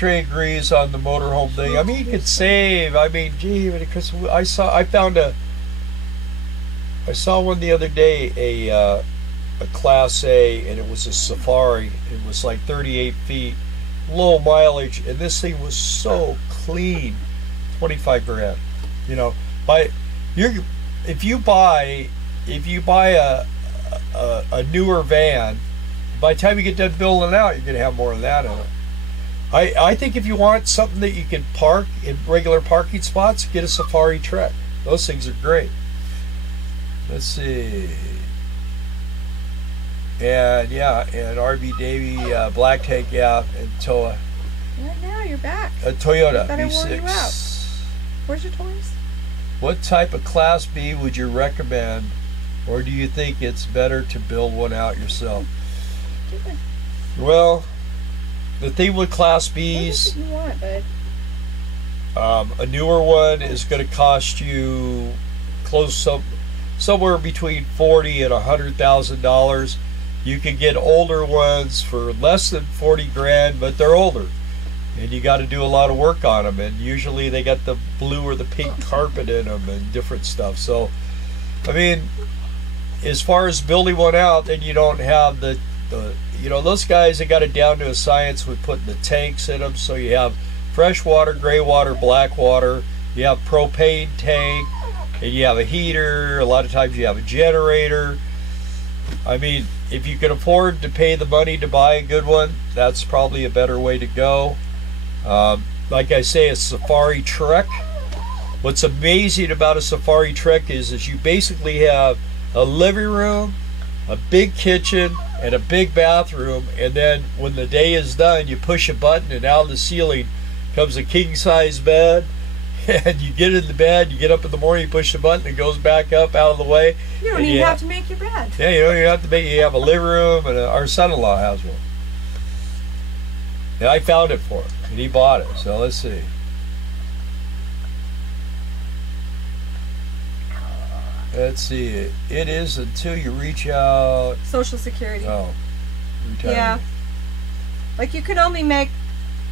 agrees on the motorhome thing. I mean, you could save. I mean, gee, because I saw one the other day, a Class A, and it was a Safari. It was like 38 feet, low mileage, and this thing was so clean. 25 grand. You know, if you buy a newer van, by the time you get done building it out, you're going to have more than that in it. I think if you want something that you can park in regular parking spots, get a Safari Trek. Those things are great. Let's see. And yeah, and RV Davy, Black Tank, yeah, and Toa. Right now, you're back. A Toyota I wore you out. V6. Where's your toys? What type of Class B would you recommend, or do you think it's better to build one out yourself? Well, the thing with Class Bs, what you want, bud? a newer one is going to cost you somewhere between $40,000 and $100,000. You can get older ones for less than 40 grand, but they're older, and you got to do a lot of work on them. And usually they got the blue or the pink carpet in them and different stuff. So, I mean, as far as building one out, then you don't have the you know, those guys, they got it down to a science with putting the tanks in them. So you have fresh water, gray water, black water. You have propane tank, and you have a heater. A lot of times you have a generator. I mean, if you can afford to pay the money to buy a good one, that's probably a better way to go. Like I say, a Safari Trek. What's amazing about a Safari Trek is you basically have a living room, a big kitchen, and a big bathroom, and then when the day is done, you push a button and out of the ceiling comes a king-size bed, and you get in the bed, you get up in the morning, you push the button, it goes back up out of the way. You don't even have to make your bed. Yeah, you don't even have to make. You have a living room, and our son-in-law has one. And I found it for him, and he bought it. So let's see. Let's see. It is until you reach out. Social Security. Oh, retirement. Yeah. Like you can only make,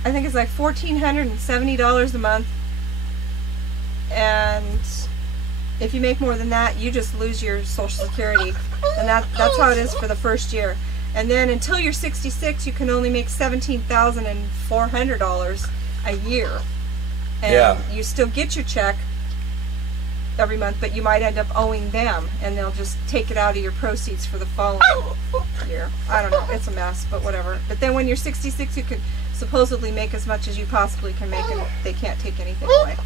I think it's like $1,470 a month, and if you make more than that, you just lose your Social Security, and that's how it is for the first year. And then until you're 66, you can only make $17,400 a year, and Yeah. you still get your check every month, but you might end up owing them, and they'll just take it out of your proceeds for the following year. I don't know, it's a mess, but whatever. But then when you're 66, you can supposedly make as much as you possibly can make, and they can't take anything away.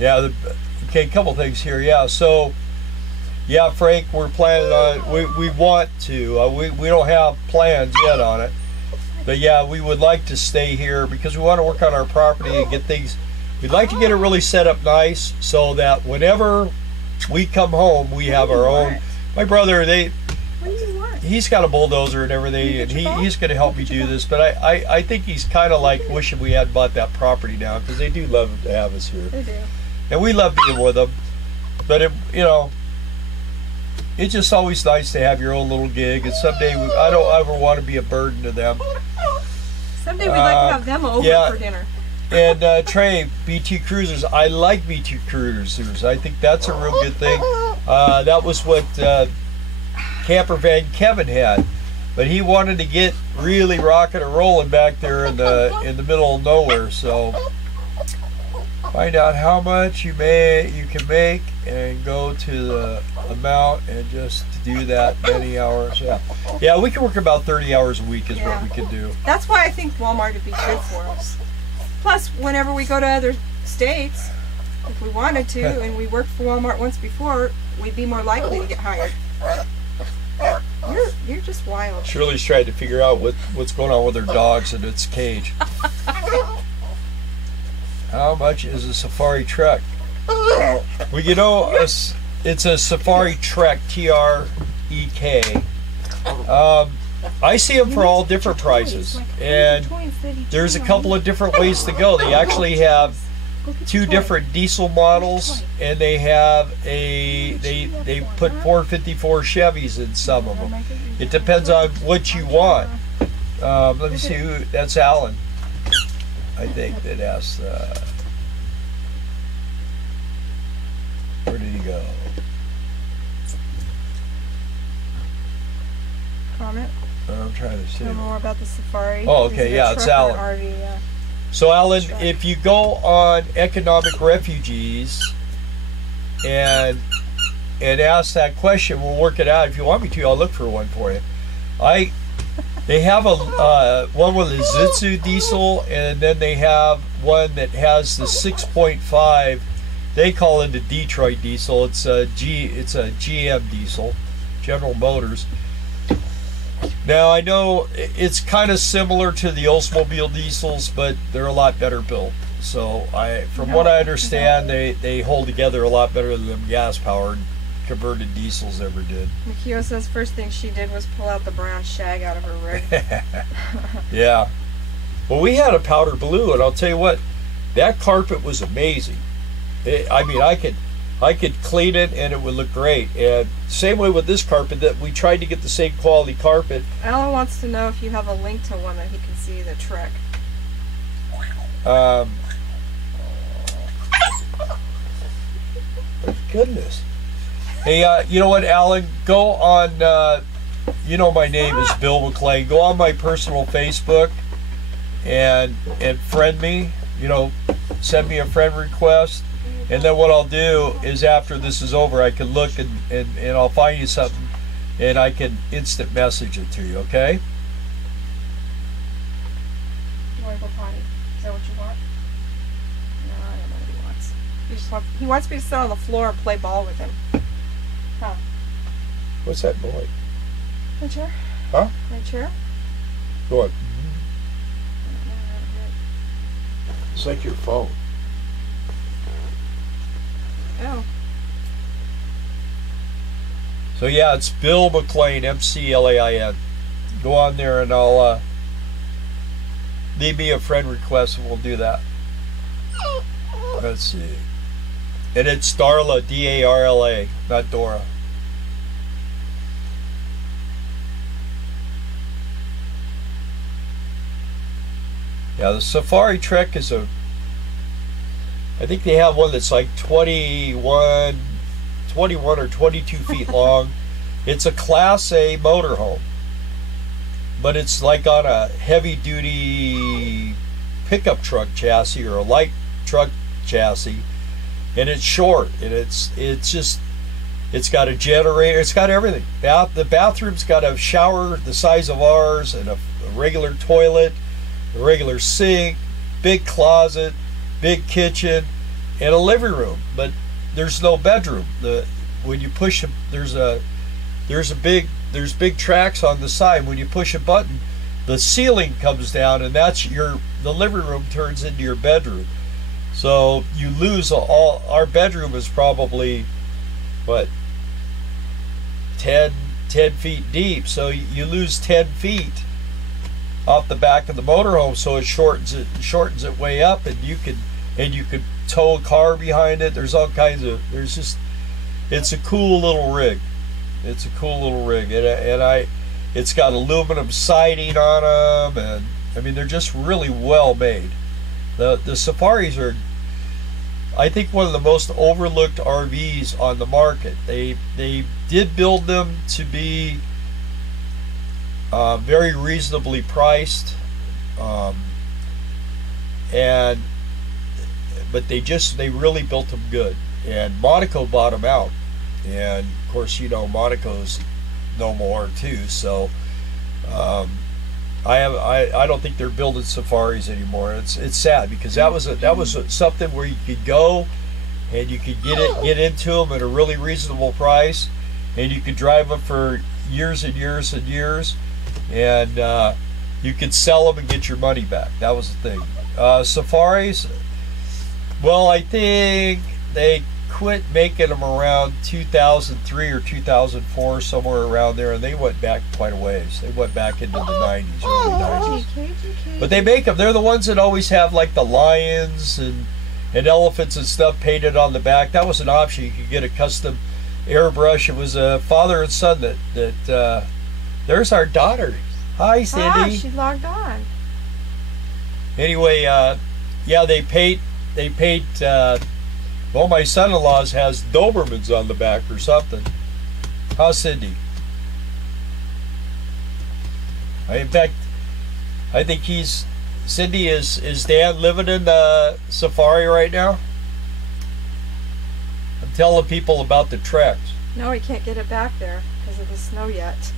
Yeah. Okay, a couple things here. Yeah. So, yeah, Frank, we're planning on. We want to. We don't have plans yet on it, but yeah, we would like to stay here because we want to work on our property and get things. We'd like to get it really set up nice so that whenever we come home, we have our own. My brother, What do you want? he's got a bulldozer and everything, and he's going to help me do this. But I think he's kind of like wishing we had bought that property now because they do love to have us here. They do. and we love being with them. But it, you know, it's just always nice to have your own little gig. And someday I don't ever want to be a burden to them. Someday we'd like to have them over for dinner. And Trey, BT Cruisers, I like BT Cruisers. I think that's a real good thing. That was what camper van Kevin had, but he wanted to get really rocking and rolling back there in the middle of nowhere. So find out how much you can make and go to the amount and just do that many hours. Yeah, we can work about 30 hours a week is what we can do. That's why I think Walmart would be good for us. Plus, whenever we go to other states, if we wanted to, and we worked for Walmart once before, we'd be more likely to get hired. You're just wild. Shirley's trying to figure out what's going on with her dogs in its cage. How much is a safari truck? Well, you know, it's a safari trek, T-R-E-K. I see them for all different prices, and there's a couple of different ways to go. They actually have 2 different diesel models, and they have they put 454 Chevys in some of them. It depends on what you want. Let me see who. That's Alan, I think, that asked. Where did he go? Comment. I'm trying to see. Know more about the safari. Oh, okay, yeah, it's Alan. RV, yeah. So, Alan, if you go on economic refugees and ask that question, we'll work it out. If you want me to, I'll look for one for you. They have a one with a Dmso diesel, and then they have one that has the 6.5. They call it a Detroit diesel. It's a GM diesel, General Motors. Now, I know it's kind of similar to the Oldsmobile diesels, but they're a lot better built. So, from what I understand, they hold together a lot better than them gas-powered converted diesels ever did. Mikio says first thing she did was pull out the brown shag out of her rig. Yeah. Well, we had a powder blue, and I'll tell you what, that carpet was amazing. I mean, I could clean it and it would look great. And same way with this carpet, that we tried to get the same quality carpet. Alan wants to know if you have a link to one that he can see the trek. My goodness. Hey, you know what, Alan? Go on, you know my name is Bill McClain. Go on my personal Facebook and friend me. You know, send me a friend request. And then what I'll do is after this is over, I can look and I'll find you something and I can instant message it to you, okay? You want to go potty? Is that what you want? No, I don't know what he wants. He wants me to sit on the floor and play ball with him. Huh? What's that boy? My chair? Huh? My chair? Go on. It's like your phone. Oh. So yeah, it's Bill McClain, McLain. Go on there and I'll leave me a friend request and we'll do that. Let's see. And it's Darla, D-A-R-L-A, not Dora. Yeah, the Safari Trek is I think they have one that's like 21 or 22 feet long. It's a Class A motorhome, but it's like on a heavy-duty pickup truck chassis or a light truck chassis, and it's short, and it's got a generator, it's got everything. The bathroom's got a shower the size of ours, and a regular toilet, a regular sink, big closet, big kitchen, and a living room, but there's no bedroom. When you push there's big tracks on the side. When you push a button, the ceiling comes down, and that's the living room turns into your bedroom. So you lose our bedroom is probably what 10 feet deep. So you lose 10 feet off the back of the motorhome, so it shortens it way up, and you could tow a car behind it. There's all kinds of. There's just. It's a cool little rig. It's a cool little rig, and it's got aluminum siding on them, and I mean they're just really well made. The Safaris are, I think, one of the most overlooked RVs on the market. They did build them to be very reasonably priced, but they really built them good. And Monaco bought them out, and of course Monaco's no more too. So I don't think they're building Safaris anymore. It's sad because that was something where you could go and you could get into them at a really reasonable price, and you could drive them for years and years and years, and you could sell them and get your money back. That was the thing. Safaris, well, I think they quit making them around 2003 or 2004, somewhere around there, and they went back quite a ways. They went back into the 90s, early 90s. But they make them. They're the ones that always have like the lions and elephants and stuff painted on the back. That was an option. You could get a custom airbrush. It was a father and son that there's our daughter. Hi, Cindy. She logged on. Anyway, yeah, they paint. Well, my son-in-law's has Dobermans on the back or something. How's Cindy? In fact, I think Cindy is Dan living in the Safari right now? I'm telling people about the treks. No, we can't get it back there because of the snow yet.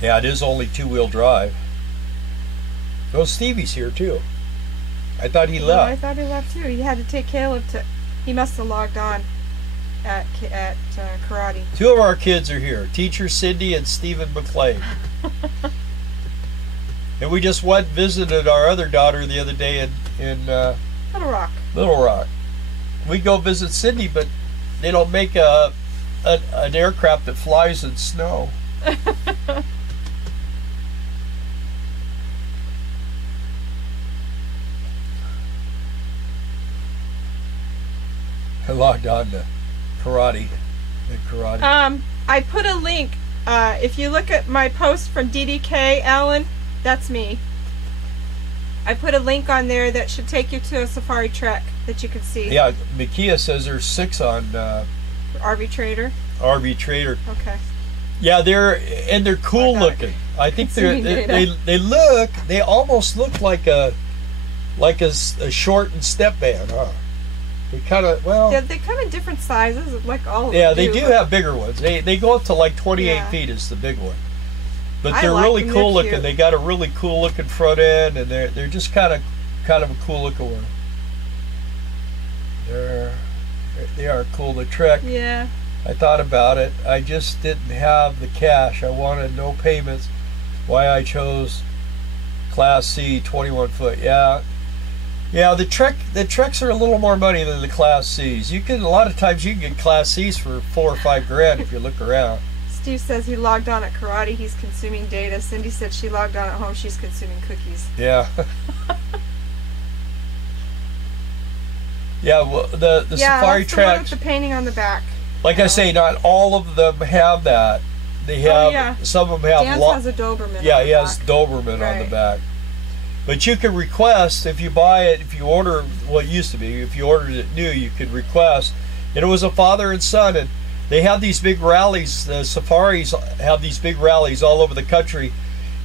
Yeah, it is only two-wheel drive. Oh, Stevie's here too. I thought he left. No, I thought he left too. He had to take Caleb to. He must have logged on at karate. Two of our kids are here: Teacher Cindy and Stephen McLean. And we just went and visited our other daughter the other day in Little Rock. Little Rock. We go visit Cindy, but they don't make an aircraft that flies in snow. I logged on to karate. I put a link. If you look at my post from DDK, Alan, that's me. I put a link on there that should take you to a safari trek that you can see. Yeah, Makia says there's 6 on RV Trader. RV Trader. Okay. Yeah, they're cool looking. I think they almost look like a shortened step van, huh? They kind of, well... Yeah, they come in different sizes, like all of them. Yeah, they do have bigger ones. They go up to like 28 feet is the big one. But they're really cool looking. They got a really cool looking front end, and they're just kind of a cool looking one. They are cool to trek. Yeah. I thought about it. I just didn't have the cash. I wanted no payments. Why I chose Class C 21 foot. Yeah, the treks are a little more money than the Class C's. A lot of times you can get Class C's for $4 or $5 if you look around. Steve says he logged on at karate. He's consuming data. Cindy said she logged on at home. She's consuming cookies. Yeah. Yeah. Well, the Safari treks. One with the painting on the back. Like I say, not all of them have that. They have some of them have. Dan has a Doberman. Yeah, he has Doberman on the back. But you can request if you buy it, if you order, well, it used to be, if you ordered it new, you could request. And it was a father and son, and they have these big rallies. The safaris have these big rallies all over the country,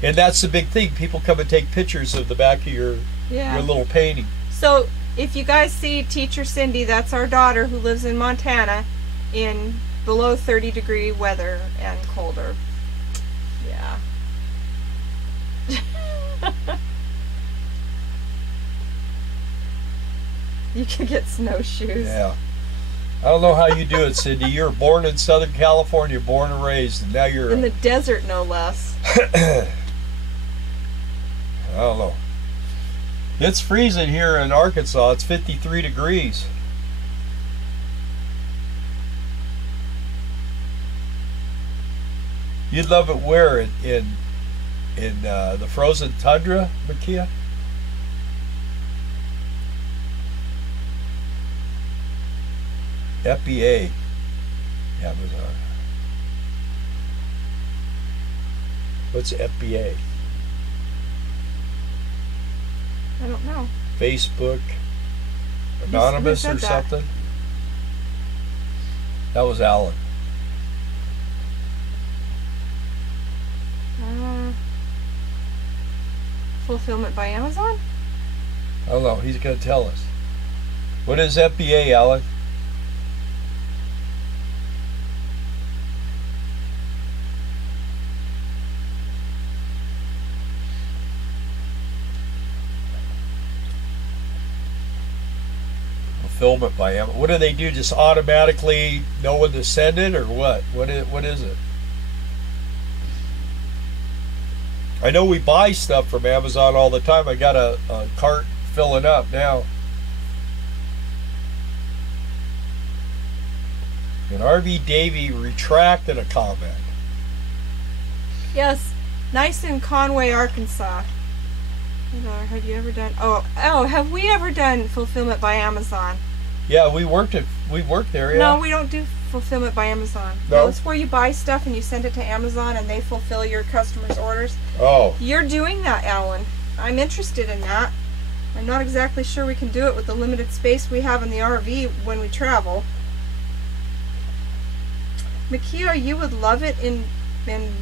and that's the big thing. People come and take pictures of the back of your little painting. So if you guys see Teacher Cindy, that's our daughter who lives in Montana in below 30-degree weather and colder. Yeah. You can get snowshoes. Yeah. I don't know how you do it, Cindy. You're born in Southern California, born and raised, and now you're... In the desert, no less. I don't know. It's freezing here in Arkansas. It's 53 degrees. You'd love it where? In the frozen tundra, Makia? FBA. Amazon. What's FBA? I don't know. Facebook Anonymous Who or said that? something? That was Alan. Fulfillment by Amazon? I don't know. He's going to tell us. What is FBA, Alan? Fulfillment by Amazon. What do they do? Just automatically know when to send it, or what? What is it? I know we buy stuff from Amazon all the time. I got a cart filling up now. And RV Davey retracted a comment. Yes. Nice in Conway, Arkansas. Have you ever done? Have we ever done fulfillment by Amazon? Yeah, we worked there. Yeah. No, we don't do fulfillment by Amazon. No, it's where you buy stuff and you send it to Amazon and they fulfill your customers' orders. Oh. You're doing that, Alan. I'm interested in that. I'm not exactly sure we can do it with the limited space we have in the RV when we travel. Makia, you would love it in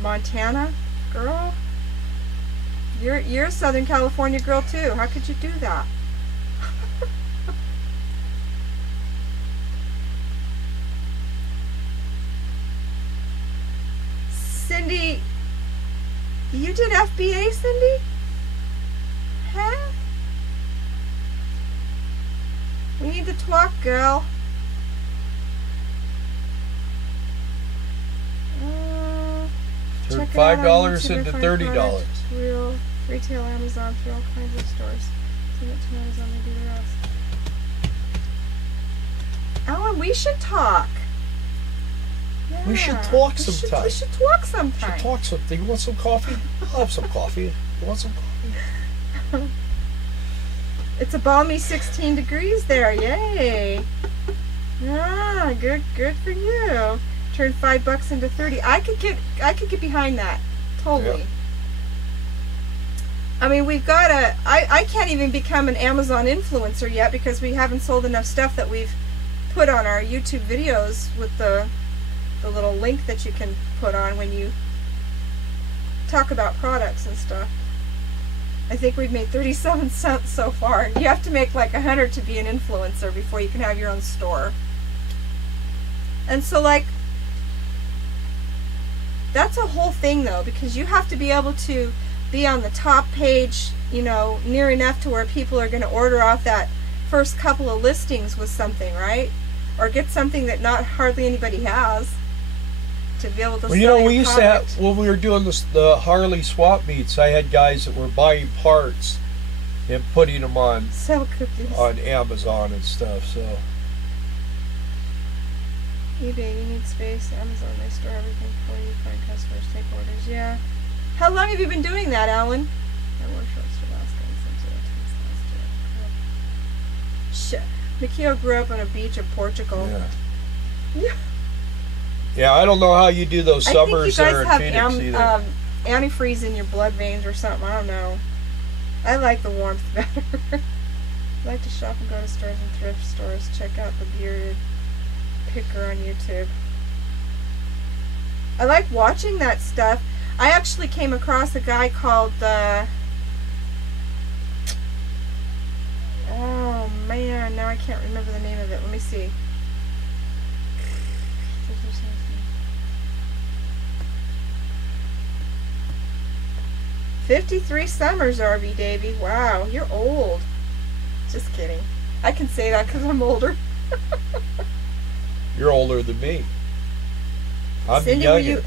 Montana, girl. You're a Southern California girl too. How could you do that? Cindy, you did FBA, Cindy? Huh? We need to talk, girl. Turn $5 into $30. Real retail Amazon through all kinds of stores. Send it to Amazon, they do the rest. Alan, we should talk. Yeah, we should talk sometime. We should talk sometime. We should talk something. You want some coffee? I'll have some coffee. You want some coffee? It's a balmy 16 degrees there. Yay! Ah, good for you. Turn $5 into 30. I could get behind that. Totally. Yep. I mean, we've got I can't even become an Amazon influencer yet because we haven't sold enough stuff that we've put on our YouTube videos with the little link that you can put on when you talk about products and stuff. I think we've made 37 cents so far, and you have to make like 100 to be an influencer before you can have your own store. And so, like, that's a whole thing though, because you have to be able to be on the top page, you know, near enough to where people are going to order off that first couple of listings with something, right? Or get something that not hardly anybody has to be able to sell. Well, you know, we your used product. to have, when we were doing the Harley swap meets, I had guys that were buying parts and putting them on Sell cookies on Amazon and stuff. So eBay, you need space. Amazon, they store everything for you. Find customers, take orders. Yeah. How long have you been doing that, Alan? I wore shorts for Alaska and some last year. Mikio grew up on a beach in Portugal. yeah. Yeah, I don't know how you do those summers I there in think Phoenix you guys have either. antifreeze in your blood veins or something. I don't know. I like the warmth better. I like to shop and go to stores and thrift stores. Check out the bearded picker on YouTube. I like watching that stuff. I actually came across a guy called oh man, now I can't remember the name of it. Let me see. 53 summers, RV Davey. Wow, you're old. Just kidding. I can say that because I'm older. You're older than me. I'm Cindy, young.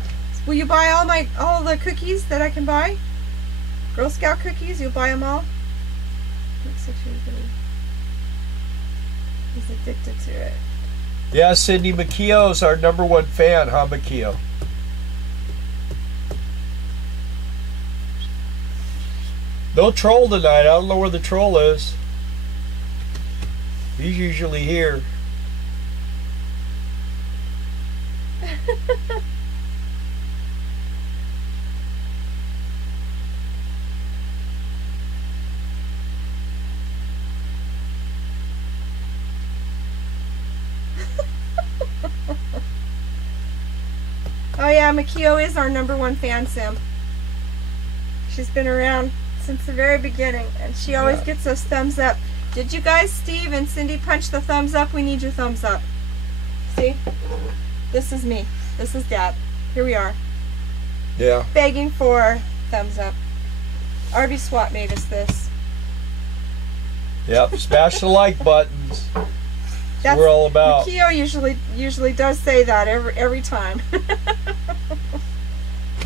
will you buy all the cookies that I can buy? Girl Scout cookies, you'll buy them all? Looks like he's addicted to it. Yeah, Cindy, Makio's our #1 fan, huh, Makio? No troll tonight. I don't know where the troll is. He's usually here. Oh yeah, Makio is our #1 fan, Sam. She's been around since the very beginning, and she always gets us thumbs up. Did you guys, Steve and Cindy, punch the thumbs up? We need your thumbs up. See? This is me. This is Dad. Here we are. Yeah. Begging for thumbs up. RV SWAT made us this. Yep. Smash the like buttons. That's what we're all about. Makio usually does say that every time.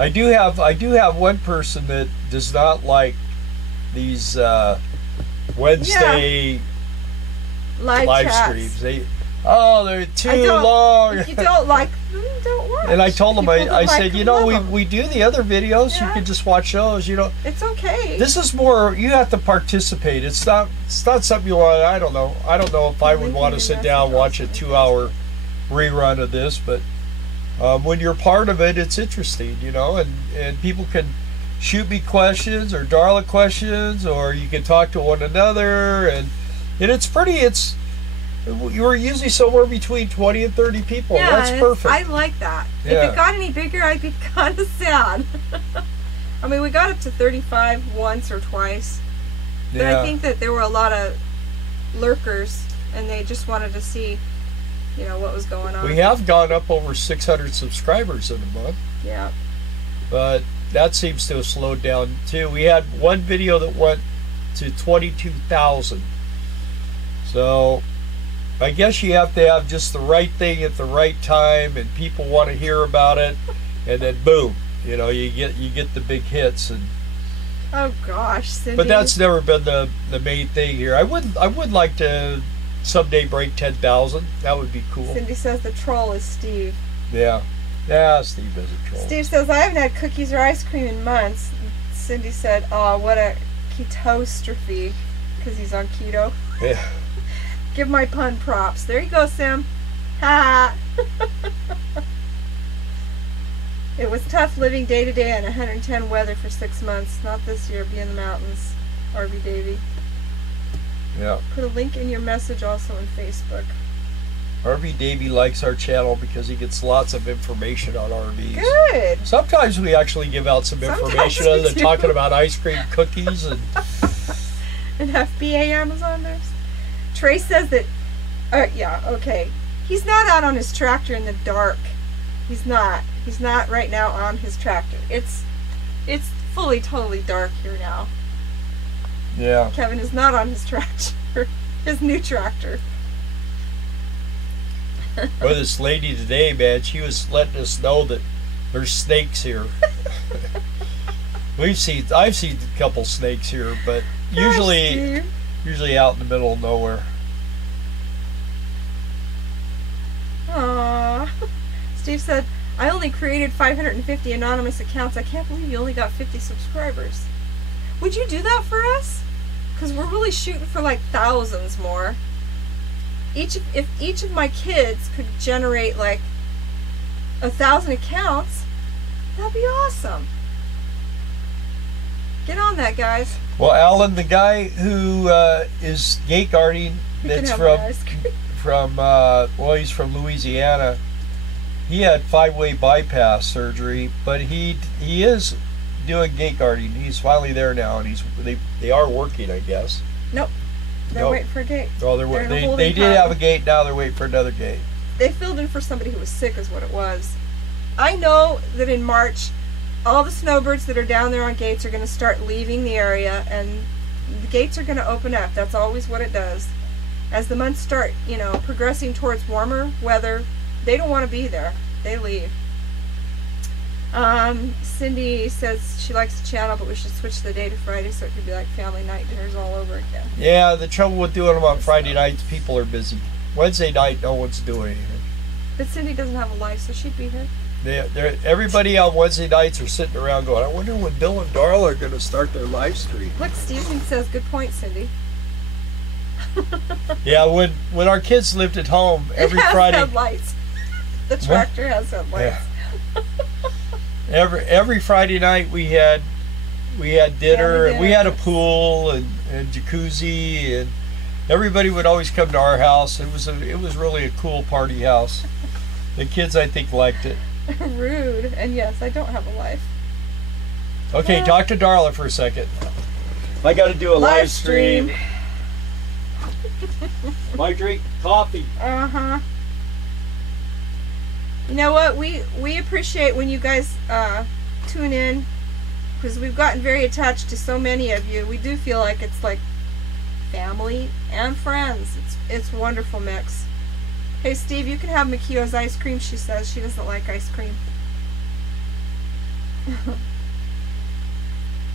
I do have one person that does not like these Wednesday live streams. They're too long. If you don't like them, don't watch. And I told them, I said, you know, them. we do the other videos. Yeah. You can just watch those. You know, it's okay. This is more. You have to participate. It's not something you want. I don't know if I would want to sit down and watch a 2-hour rerun of this, but when you're part of it, it's interesting. You know, and people can shoot me questions or Darla questions, or you can talk to one another, and it's pretty. You were usually somewhere between 20 and 30 people. Yeah, that's perfect. I like that. Yeah. If it got any bigger, I'd be kind of sad. I mean, we got up to 35 once or twice. But I think that there were a lot of lurkers, and they just wanted to see, you know, what was going on. We have gone up over 600 subscribers in a month. Yeah. But that seems to have slowed down, too. We had one video that went to 22,000. So I guess you have to have just the right thing at the right time, and people want to hear about it, and then boom, you know, you get the big hits. And oh gosh, Cindy. But that's never been the main thing here. I would like to someday break 10,000. That would be cool. Cindy says the troll is Steve. Yeah, Steve is a troll. Steve says I haven't had cookies or ice cream in months. Cindy said, "Oh, what a ketostrophe," because he's on keto. Yeah. Give my pun props. There you go, Sam. Ha! It was tough living day to day in 110 weather for 6 months. Not this year. Be in the mountains. RV Davy. Yeah. Put a link in your message also on Facebook. RV Davy likes our channel because he gets lots of information on RVs. Good. Sometimes we actually give out some information other than talking about ice cream, cookies, and FBA Amazoners. Trey says that, yeah, okay. He's not out on his tractor in the dark. He's not. He's not right now on his tractor. It's fully, totally dark here now. Yeah. Kevin is not on his tractor. His new tractor. Well, this lady today, man, she was letting us know that there's snakes here. I've seen a couple snakes here, but usually out in the middle of nowhere. Aww. Steve said, I only created 550 anonymous accounts. I can't believe you only got 50 subscribers. Would you do that for us? Because we're really shooting for like thousands more. If each of my kids could generate like 1,000 accounts, that'd be awesome. Get on that, guys. Well, Alan, the guy who is gate guarding, that's he's from Louisiana. He had 5-way bypass surgery, but he is doing gate guarding. He's finally there now, and they are working, I guess. Nope. They're waiting for a gate. Oh, they did have a gate. Now they're waiting for another gate. They filled in for somebody who was sick, is what it was. I know that in March, all the snowbirds that are down there on gates are going to start leaving the area, and the gates are going to open up. That's always what it does. As the months start, progressing towards warmer weather, they don't want to be there. They leave. Cindy says she likes the channel, but we should switch the day to Friday so it could be like family night dinners all over again. Yeah, the trouble with doing them on Friday nights, people are busy. Wednesday night, no one's doing anything. But Cindy doesn't have a life, so she'd be here. Everybody on Wednesday nights are sitting around going, I wonder when Bill and Darla are going to start their live stream. Look, Steven says, good point, Cindy. Yeah, when our kids lived at home, every Friday. Headlights. The tractor has headlights. Yeah. Every Friday night we had dinner, and we had a pool and jacuzzi, and everybody would always come to our house. It was really a cool party house. The kids, I think, liked it. Rude. And yes, I don't have a life. Okay, talk to Darla for a second. I got to do a live stream. Might drink coffee. Uh-huh. You know what? We appreciate when you guys tune in, because we've gotten very attached to so many of you. We do feel like it's like family and friends. It's a wonderful mix. Hey Steve, you can have Makio's ice cream. She says she doesn't like ice cream.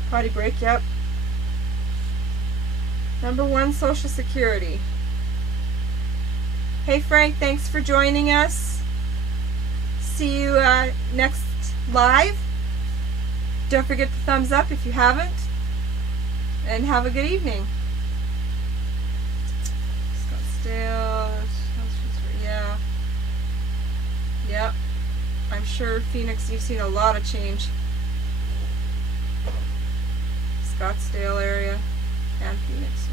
Potty break, yep. Number 1, Social Security. Hey Frank, thanks for joining us. See you next live. Don't forget the thumbs up if you haven't. And have a good evening. Scottsdale. Yeah. Yep. I'm sure Phoenix, you've seen a lot of change. Scottsdale area and Phoenix.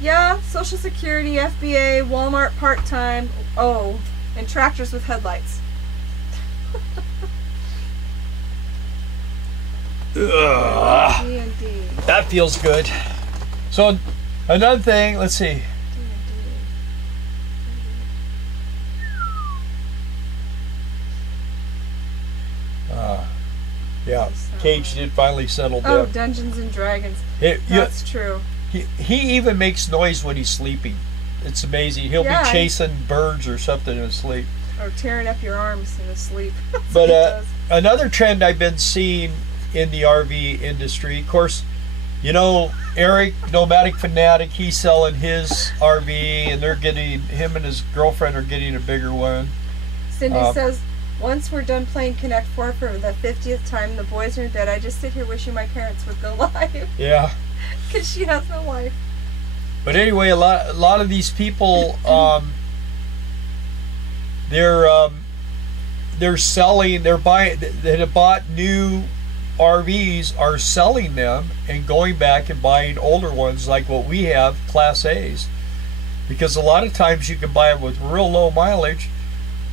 Yeah, Social Security, FBA, Walmart part-time. Oh, and tractors with headlights. D&D. That feels good. So another thing, let's see. Yeah, Cage did finally settle down. Oh, Dungeons and Dragons. That's true. He even makes noise when he's sleeping. It's amazing. He'll be chasing birds or something in his sleep. Or tearing up your arms in his sleep. But another trend I've been seeing in the RV industry, of course, you know, Eric, Nomadic Fanatic, he's selling his RV, and him and his girlfriend are getting a bigger one. Cindy says, once we're done playing Connect 4 for the 50th time, the boys are in bed, I just sit here wishing my parents would go live. Yeah. Because she has no life. But anyway, a lot of these people, they're selling, that have bought new RVs are selling them and going back and buying older ones like what we have, Class A's. Because a lot of times you can buy them with real low mileage,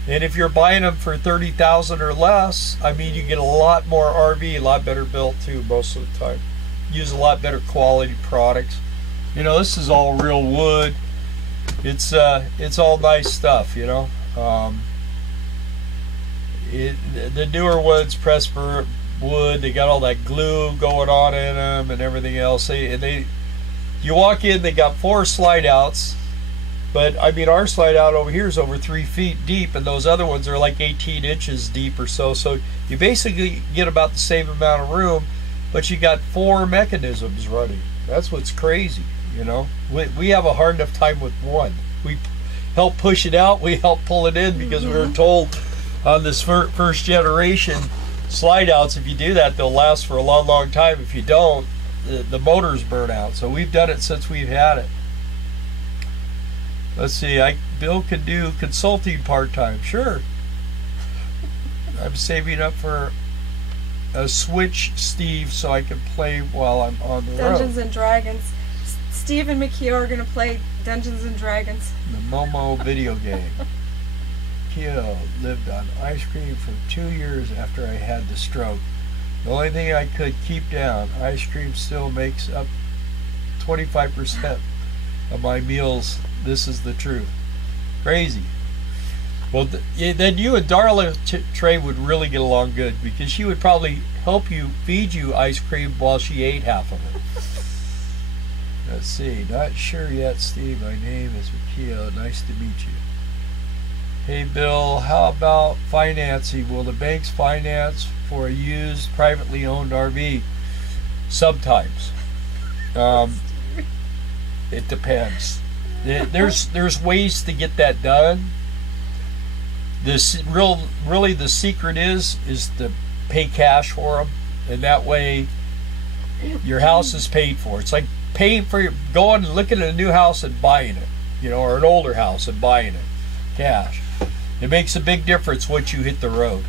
and if you're buying them for $30,000 or less, I mean, you get a lot more RV, a lot better built too most of the time. Use a lot better quality products. You know, this is all real wood. It's all nice stuff, you know. The newer ones, pressed for wood, they got all that glue going on in them and everything else. You walk in, they got 4 slide outs, but I mean, our slide out over here is over 3 feet deep, and those other ones are like 18 inches deep or so. So you basically get about the same amount of room, but you got 4 mechanisms running. That's what's crazy, you know. We have a hard enough time with one. We help push it out, we help pull it in, because we were told on this first generation slide outs, if you do that, they'll last for a long, long time. If you don't, the motors burn out. So we've done it since we've had it. Let's see, Bill can do consulting part-time. Sure. I'm saving up for a Switch, Steve, so I can play while I'm on the road. Dungeons and Dragons. Steve and Mikio are going to play Dungeons and Dragons. The Momo video game. Mikio lived on ice cream for 2 years after I had the stroke. The only thing I could keep down, ice cream still makes up 25% of my meals. This is the truth. Crazy. Well, then you and Darla Trey would really get along good, because she would probably help you feed you ice cream while she ate half of it. Let's see. Not sure yet, Steve. My name is Mikio. Nice to meet you. Hey, Bill, how about financing? Will the banks finance for a used, privately owned RV? Sometimes. It depends. There's ways to get that done. Really the secret is to pay cash for them, and that way your house is paid for. It's like paying for going and looking at a new house and buying it, you know, or an older house and buying it, cash. It makes a big difference once you hit the road.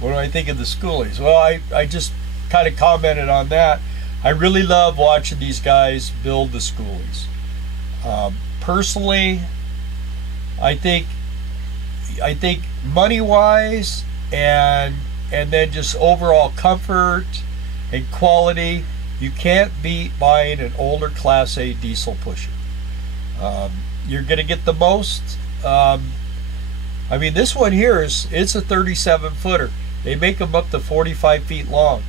What do I think of the schoolies? Well, I just kind of commented on that. I really love watching these guys build the schoolies. Personally, I think money-wise and then just overall comfort and quality, you can't beat buying an older Class A diesel pusher. You're going to get the most. I mean, this one here it's a 37-footer. They make them up to 45 feet long.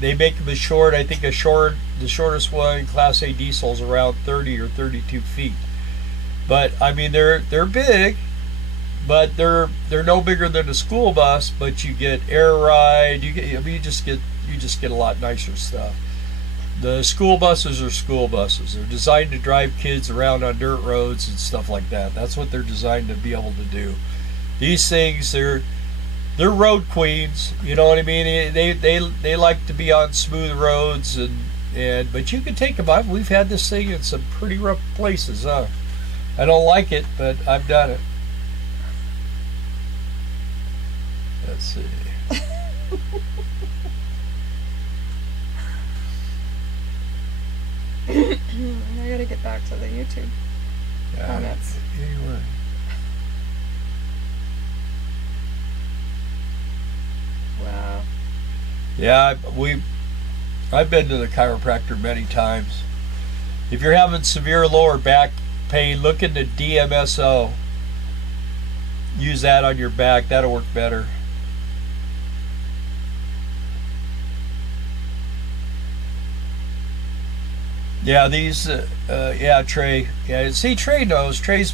They make them as short. I think the shortest one in Class A diesel is around 30 or 32 feet. But I mean, they're big, but they're no bigger than a school bus. But you get air ride. You just get a lot nicer stuff. The school buses are school buses. They're designed to drive kids around on dirt roads and stuff like that. That's what they're designed to be able to do. These things, they're road queens. You know what I mean? They like to be on smooth roads but you can take them out. We've had this thing in some pretty rough places. I don't like it, but I've done it. Let's see. I gotta get back to the YouTube comments. Anyway. Wow. Yeah, I've been to the chiropractor many times. If you're having severe lower back pain, look into Dmso. Use that on your back. That'll work better. Yeah, these, yeah, Trey. Yeah, see, Trey knows. Trey's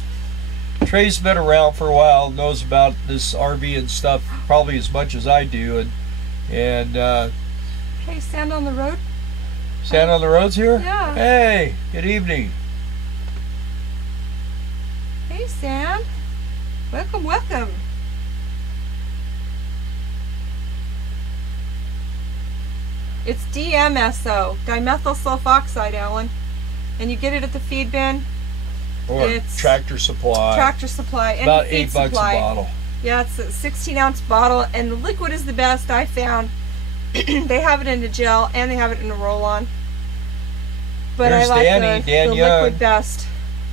been around for a while, knows about this RV and stuff probably as much as I do. And hey, Sand on the Road? Sand on the Road's here? Yeah. Hey, good evening. Hey, Sand. Welcome, welcome. It's Dmso, dimethyl sulfoxide, Alan. And you get it at the feed bin. Or it's Tractor Supply. Tractor Supply. And about feed $8 supply. a bottle. Yeah, it's a 16-ounce bottle, and the liquid is the best I found. They have it in a gel, and they have it in a roll-on. But There's I like Danny, Dan the Young. liquid best.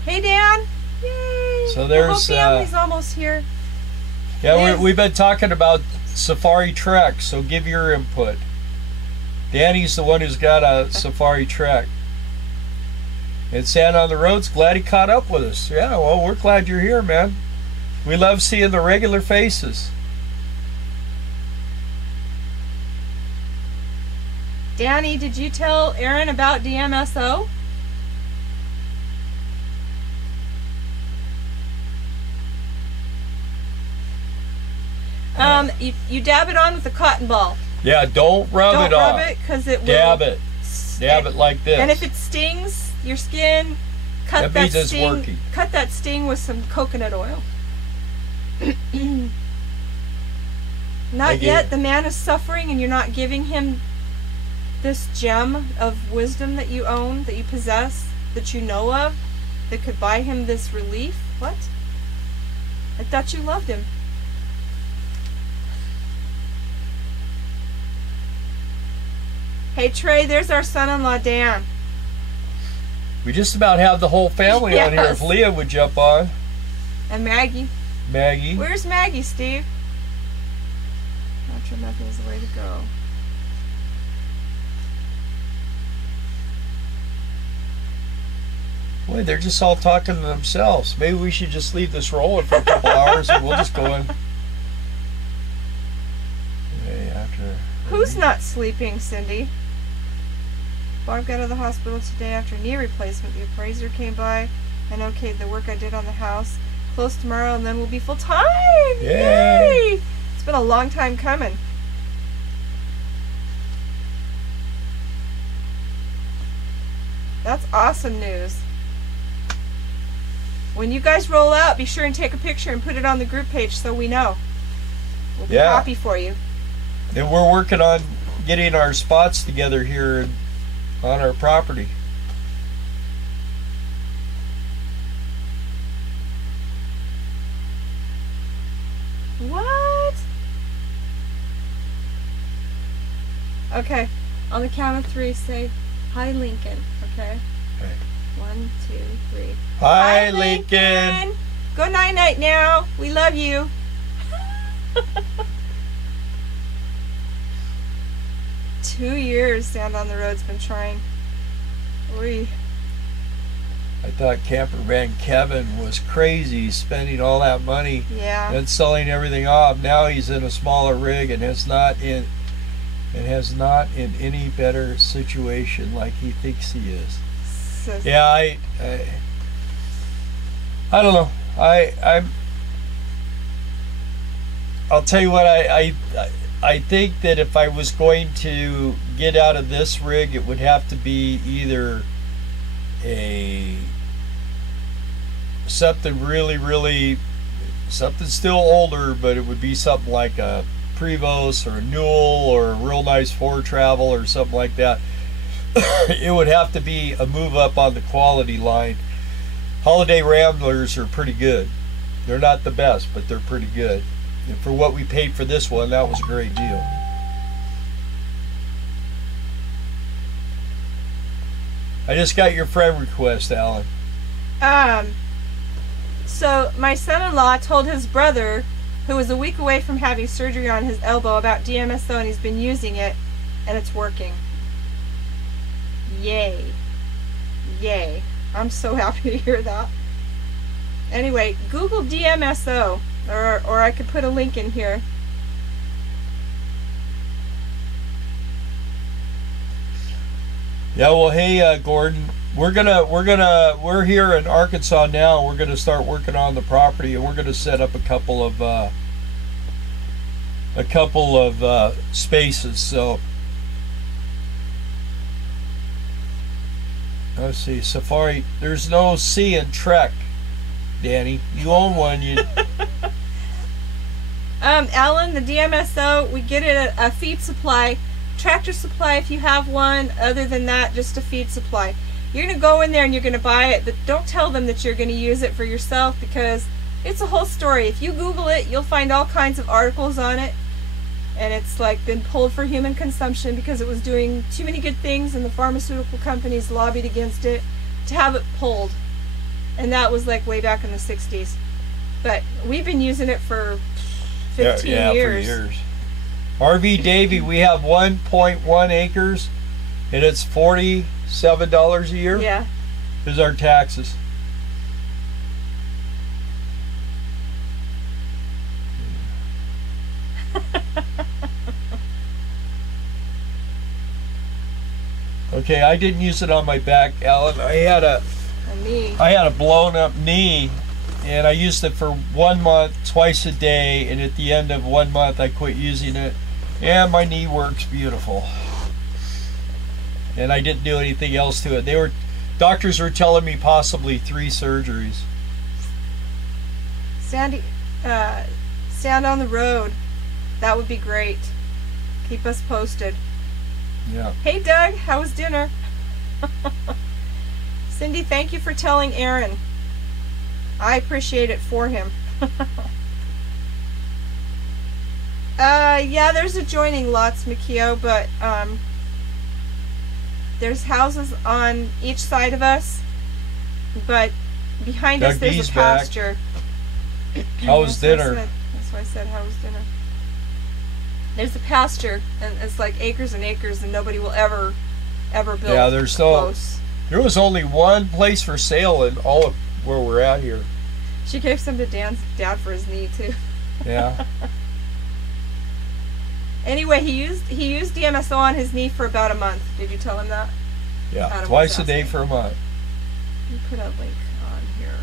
Hey, Dan. Yay. So there's, the whole family's almost here. Yeah, we've been talking about Safari Trek, so give your input. Danny's the one who's got a Safari Trek. And Sand on the Road's glad he caught up with us. Yeah, well, we're glad you're here, man. We love seeing the regular faces. Danny, did you tell Aaron about Dmso? You dab it on with a cotton ball. Yeah, don't rub it on. Don't rub it, because it will... Dab it. Dab it like this. And if it stings your skin, cut that means it's working. Cut that sting with some coconut oil. Not yet. The man is suffering, and you're not giving him this gem of wisdom that you own, that you possess, that you know of, that could buy him this relief. What? I thought you loved him. Hey, Trey, there's our son-in-law, Dan. We just about have the whole family on here. Yes. If Leah would jump on. And Maggie. Maggie. Where's Maggie, Steve? Natural method is the way to go. Boy, they're just all talking to themselves. Maybe we should just leave this rolling for a couple hours and we'll just go in. Okay, after. Who's not sleeping, Cindy? Bob got out of the hospital today after knee replacement. The appraiser came by and okayed the work I did on the house. Close tomorrow, and then we'll be full time. Yay! It's been a long time coming. That's awesome news. When you guys roll out, be sure and take a picture and put it on the group page so we know. We'll be happy for you. And we're working on getting our spots together here on our property. What? Okay, on the count of 3, say, "Hi, Lincoln." Okay. Okay. 1, 2, 3. Hi, Lincoln. Go night-night now. We love you. 2 years Sand on the Road's been trying. Oy. I thought Camperman Kevin was crazy spending all that money Yeah. and selling everything off. Now he's in a smaller rig and has not in any better situation like he thinks he is. So, Yeah, I don't know. I'll tell you what, I think that if I was going to get out of this rig, it would have to be either something really something still older, but it would be something like a Prevost or a Newell or a real nice Ford Travel or something like that. It would have to be a move up on the quality line. Holiday Ramblers are pretty good. They're not the best, but they're pretty good. And for what we paid for this one, that was a great deal. I just got your friend request, Alan. So my son-in-law told his brother, who was a week away from having surgery on his elbow, about Dmso, and he's been using it, and it's working. Yay. Yay. I'm so happy to hear that. Anyway, Google Dmso, or I could put a link in here. Yeah, well, hey, Gordon, we're here in Arkansas now. We're gonna start working on the property, and we're gonna set up a couple of spaces. So let's see, Safari. There's no C in Trek, Danny. You own one. You. Alan, the Dmso, we get it at a feed supply. Tractor Supply if you have one. Other than that, just a feed supply. You're going to go in there and you're going to buy it, but don't tell them that you're going to use it for yourself, because it's a whole story. If you Google it, you'll find all kinds of articles on it, and it's like been pulled for human consumption because it was doing too many good things, and the pharmaceutical companies lobbied against it to have it pulled. And that was like way back in the 60s. But we've been using it for 15 years. For years. RV Davy, we have 1.1 acres, and it's $47 a year. Yeah. Is our taxes. Okay, I didn't use it on my back, Alan. I had a blown up knee, and I used it for 1 month, twice a day, and at the end of 1 month I quit using it, and my knee works beautiful. And I didn't do anything else to it. Doctors were telling me possibly 3 surgeries. Sand on the Road, that would be great. Keep us posted. Yeah. Hey Doug, how was dinner? Cindy, thank you for telling Aaron. I appreciate it for him. Yeah, there's adjoining lots, Mikio, but there's houses on each side of us, but behind us there's a pasture. How was dinner? That's why I said, how was dinner? There's a pasture, and it's like acres and acres, and nobody will ever build. Yeah, there's close. There was only one place for sale in all of where we're at here. She gave some to Dan's dad for his knee too. Yeah. Anyway, he used Dmso on his knee for about a month. Did you tell him that? Yeah, Adam twice a day for a month. Let me put a link on here.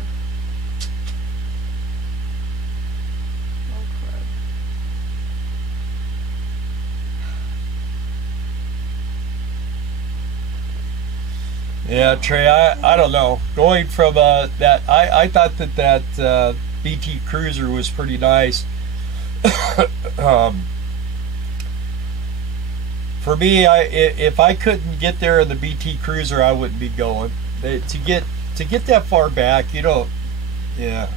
Yeah, Trey, I don't know. Going from that, I thought that BT Cruiser was pretty nice. For me, if I couldn't get there in the BT Cruiser, I wouldn't be going. To get that far back, you know, yeah.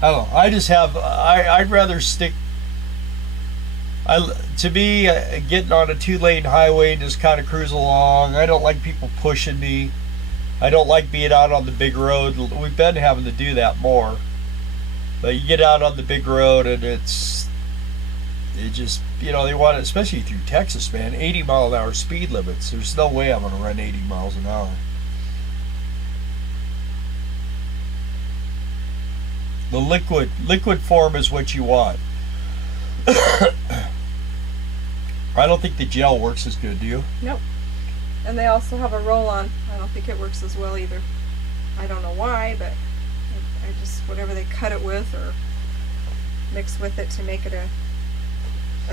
I don't know. I just have. I'd rather stick. To me, getting on a 2-lane highway and just kind of cruise along. I don't like people pushing me. I don't like being out on the big road. We've been having to do that more. But you get out on the big road and it just, you know, they want it, especially through Texas, man, 80-mile-an-hour speed limits. There's no way I'm going to run 80 miles an hour. The liquid form is what you want. I don't think the gel works as good, do you? Nope. And they also have a roll-on. I don't think it works as well either. I don't know why, but I just, whatever they cut it with or mix with it to make it a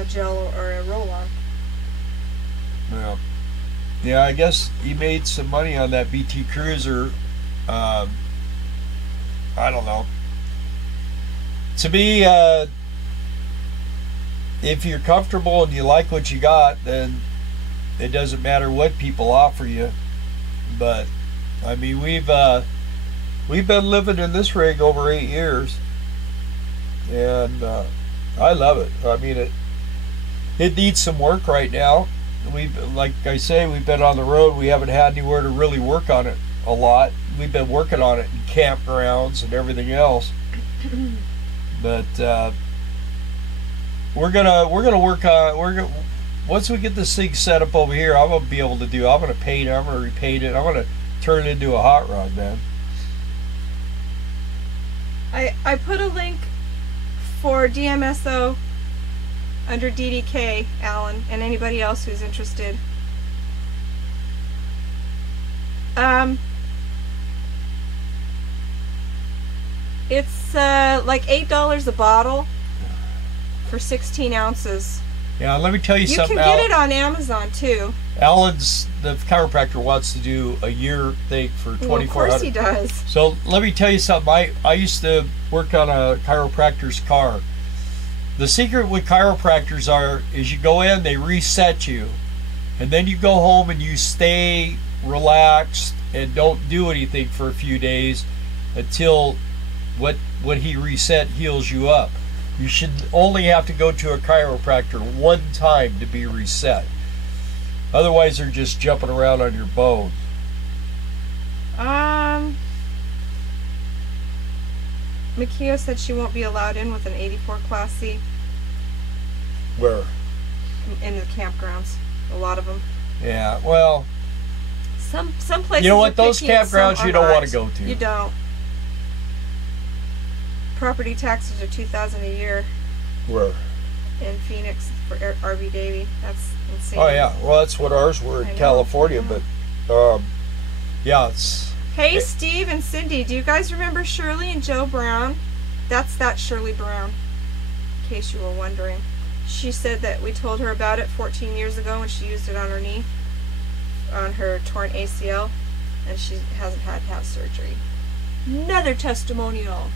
gel or a roll-on. Yeah. Yeah, I guess you made some money on that BT Cruiser. I don't know. To me, if you're comfortable and you like what you got, then it doesn't matter what people offer you. But I mean, we've been living in this rig over 8 years, and I love it. I mean, it needs some work right now. Like I say, we've been on the road. We haven't had anywhere to really work on it a lot. We've been working on it in campgrounds and everything else. But we're gonna work on. Once we get this thing set up over here, I'm gonna be able to do. I'm gonna paint it. I'm gonna repaint it. I'm gonna turn it into a hot rod, man. I put a link for Dmso under DDK, Alan, and anybody else who's interested. It's like $8 a bottle for 16 ounces. Yeah, let me tell you something. You can get it on Amazon too. Alan's, the chiropractor, wants to do a year thing for $2,400. Well, of course he does. So let me tell you something. I used to work on a chiropractor's car. The secret with chiropractors is you go in, they reset you, and then you go home and you stay relaxed and don't do anything for a few days until what he reset heals you up. You should only have to go to a chiropractor one time to be reset. Otherwise, they're just jumping around on your bones. Makio said she won't be allowed in with an 84 Class C. Where? In the campgrounds. A lot of them. Yeah, well. Some places. You know what? Those campgrounds you don't want to go to. You don't. Property taxes are $2,000 a year. Where? In Phoenix for RV Davy. That's insane. Oh yeah, well that's what ours were in California, but yeah, it's. Hey, Steve and Cindy, do you guys remember Shirley and Joe Brown? That's that Shirley Brown, in case you were wondering. She said that we told her about it 14 years ago when she used it on her knee, on her torn ACL, and she hasn't had to have surgery. Another testimonial.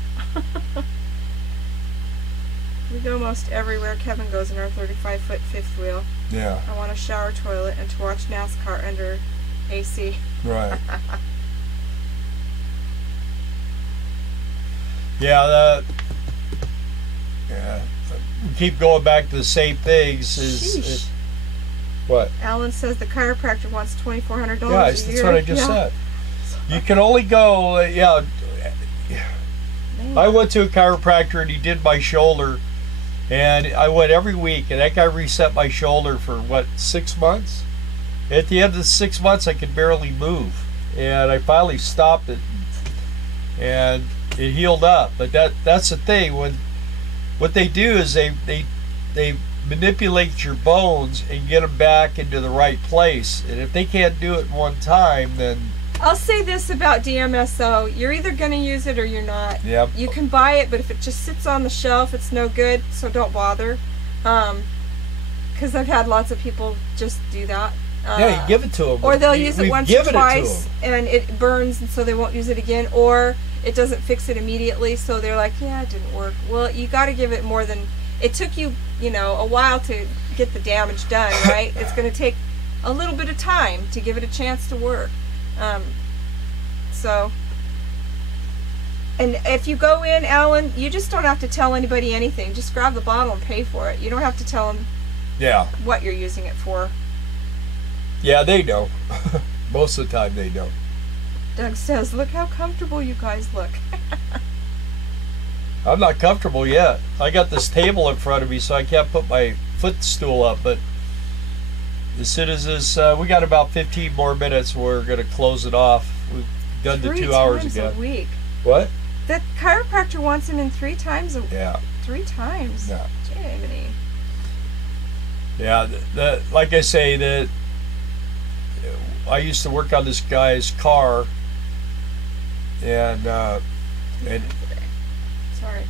We go most everywhere Kevin goes in our 35-foot fifth wheel. Yeah. I want a shower toilet and to watch NASCAR under AC. Right. Yeah, we keep going back to the same things. What? Alan says the chiropractor wants $2,400 a year. Yeah, that's what I just said. You can only go, I went to a chiropractor and he did my shoulder, and I went every week, and that guy reset my shoulder for, 6 months? At the end of the 6 months, I could barely move, and I finally stopped it, and it healed up. But that's the thing. What they do is they manipulate your bones and get them back into the right place, and if they can't do it in one time, then... I'll say this about Dmso. You're either going to use it or you're not. Yep. You can buy it, but if it just sits on the shelf, it's no good, so don't bother. Because I've had lots of people just do that. Yeah, you give it to them. Or they'll use it once or twice, and it burns, and so they won't use it again. Or it doesn't fix it immediately, so they're like, yeah, it didn't work. Well, you got to give it more than... it took you, you know, a while to get the damage done, right? It's going to take a little bit of time to give it a chance to work. So, and if you go in, Alan, you just don't have to tell anybody anything. Just grab the bottle and pay for it. You don't have to tell them what you're using it for. Yeah, they know. Most of the time they know. Doug says, look how comfortable you guys look. I'm not comfortable yet. I got this table in front of me, so I can't put my footstool up, but as soon as this, we got about 15 more minutes, we're going to close it off. We've done the 2 hours again. 3 times a week. What? The chiropractor wants him in 3 times a week. Yeah. 3 times. Yeah. Jiminy. Yeah, like I say, I used to work on this guy's car, and sorry.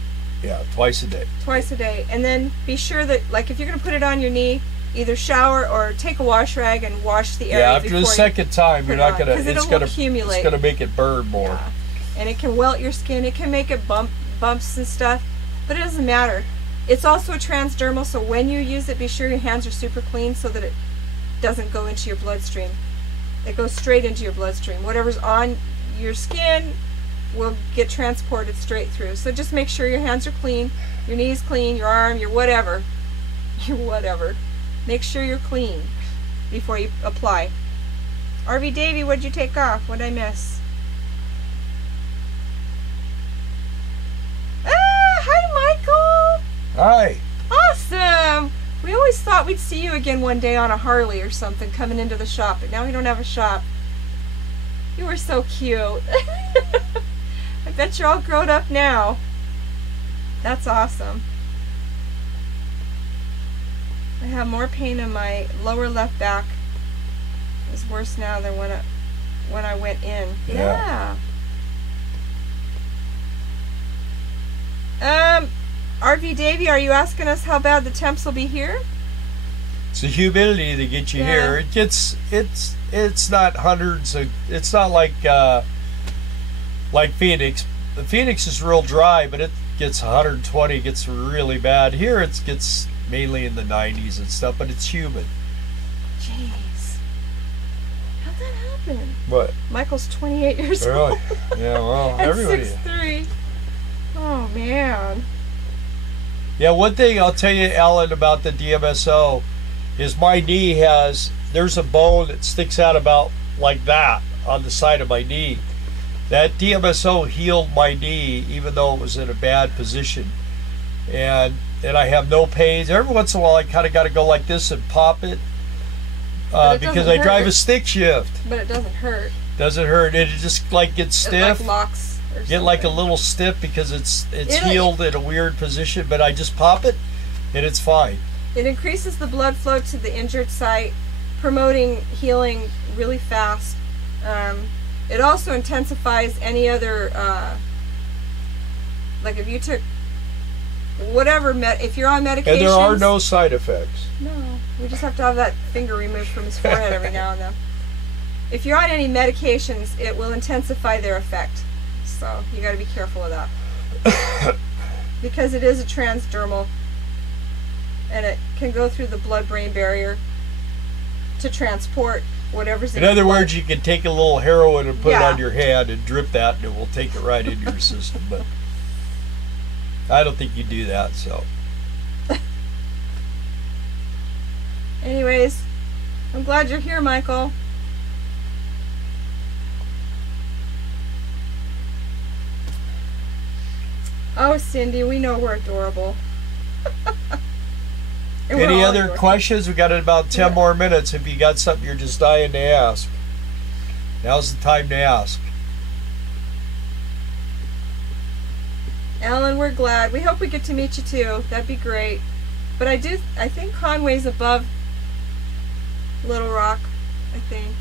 Yeah, twice a day. Twice a day, and then be sure that, like, if you're going to put it on your knee, either shower or take a wash rag and wash the area. Yeah, after the second time, you're not gonna. It's gonna accumulate. It's gonna make it burn more. Yeah. And it can welt your skin. It can make it bumps and stuff, but it doesn't matter. It's also a transdermal, so when you use it, be sure your hands are super clean so that it doesn't go into your bloodstream. It goes straight into your bloodstream. Whatever's on your skin will get transported straight through. So just make sure your hands are clean, your knees clean, your arm, your whatever. Your whatever. Make sure you're clean before you apply. RV Davey, what'd you take off? What'd I miss? Hi, Michael! Hi! Awesome! We always thought we'd see you again one day on a Harley or something coming into the shop, but now we don't have a shop. You were so cute. I bet you're all grown up now. That's awesome. I have more pain in my lower left back. It's worse now than when I went in. Yeah. RV Davey, are you asking us how bad the temps will be here? It's the humidity that gets you here. It gets it's not hundreds of, it's not like Phoenix. The Phoenix is real dry, but it gets 120, gets really bad. Here it gets mainly in the 90s and stuff, but it's humid. Jeez. How'd that happen? What? Michael's 28 years really? old. Yeah, well, and everybody. 6'3". Oh, man. Yeah, one thing I'll tell you, Alan, about the Dmso is my knee there's a bone that sticks out about like that on the side of my knee. That Dmso healed my knee even though it was in a bad position. And I have no pains. Every once in a while I kind of got to go like this and pop it because I drive a stick shift. But it doesn't hurt. Doesn't hurt. It just like gets stiff. It like locks. Get like a little stiff because it's healed in a weird position, but I just pop it and it's fine. It increases the blood flow to the injured site, promoting healing really fast. It also intensifies any other, like if you took whatever, if you're on medications. And there are no side effects. No, we just have to have that finger removed from his forehead every now and then. If you're on any medications, it will intensify their effect. So you got to be careful of that. Because it is a transdermal and it can go through the blood-brain barrier to transport whatever's in other your blood. words, you can take a little heroin and put it on your hand and drip that and it will take it right into your system. But I don't think you do that, so. Anyways, I'm glad you're here, Michael. Oh, Cindy, we know we're adorable. Any other questions? We got about 10 more minutes. If you got something you're just dying to ask, now's the time to ask. Alan, we're glad. We hope we get to meet you too. That'd be great. But I think Conway's above Little Rock, I think.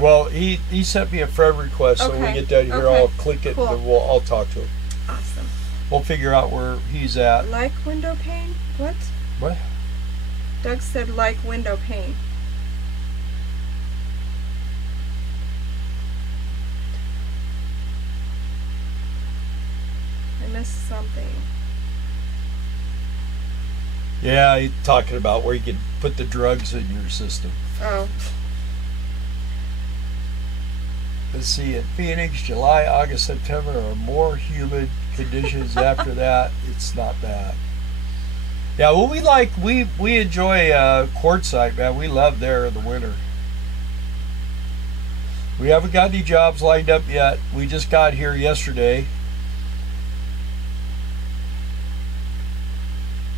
Well, he sent me a friend request, so when we get down here, I'll click it and I'll talk to him. Awesome. We'll figure out where he's at. Like window pane? What? What? Doug said like window pane. I missed something. Yeah, he's talking about where you can put the drugs in your system. Oh. Let's see, in Phoenix, July, August, September are more humid conditions. After that, it's not bad. Yeah, well, we enjoy Quartzsite, man. We love there in the winter. We haven't got any jobs lined up yet. We just got here yesterday.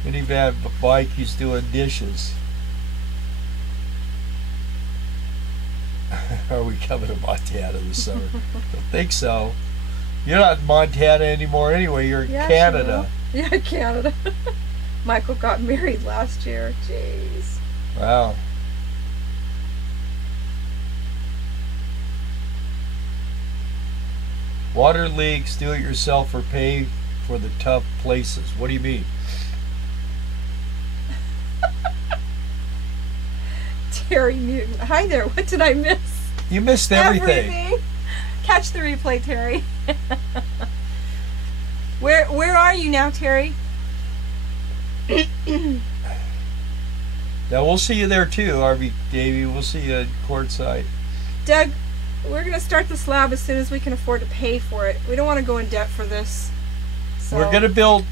Minivan bike, he's doing dishes. Are we coming to Montana this summer? Don't think so. You're not in Montana anymore anyway. You're in Canada. Yeah, Canada. Michael got married last year. Jeez. Wow. Water leaks, do it yourself or pay for the tough places. What do you mean? Terry Newton. Hi there. What did I miss? You missed everything. Catch the replay, Terry. Where are you now, Terry? Now we'll see you there too, RV Davey. We'll see you at Quartzsite. Doug, we're gonna start the slab as soon as we can afford to pay for it. We don't want to go in debt for this. So. We're gonna build.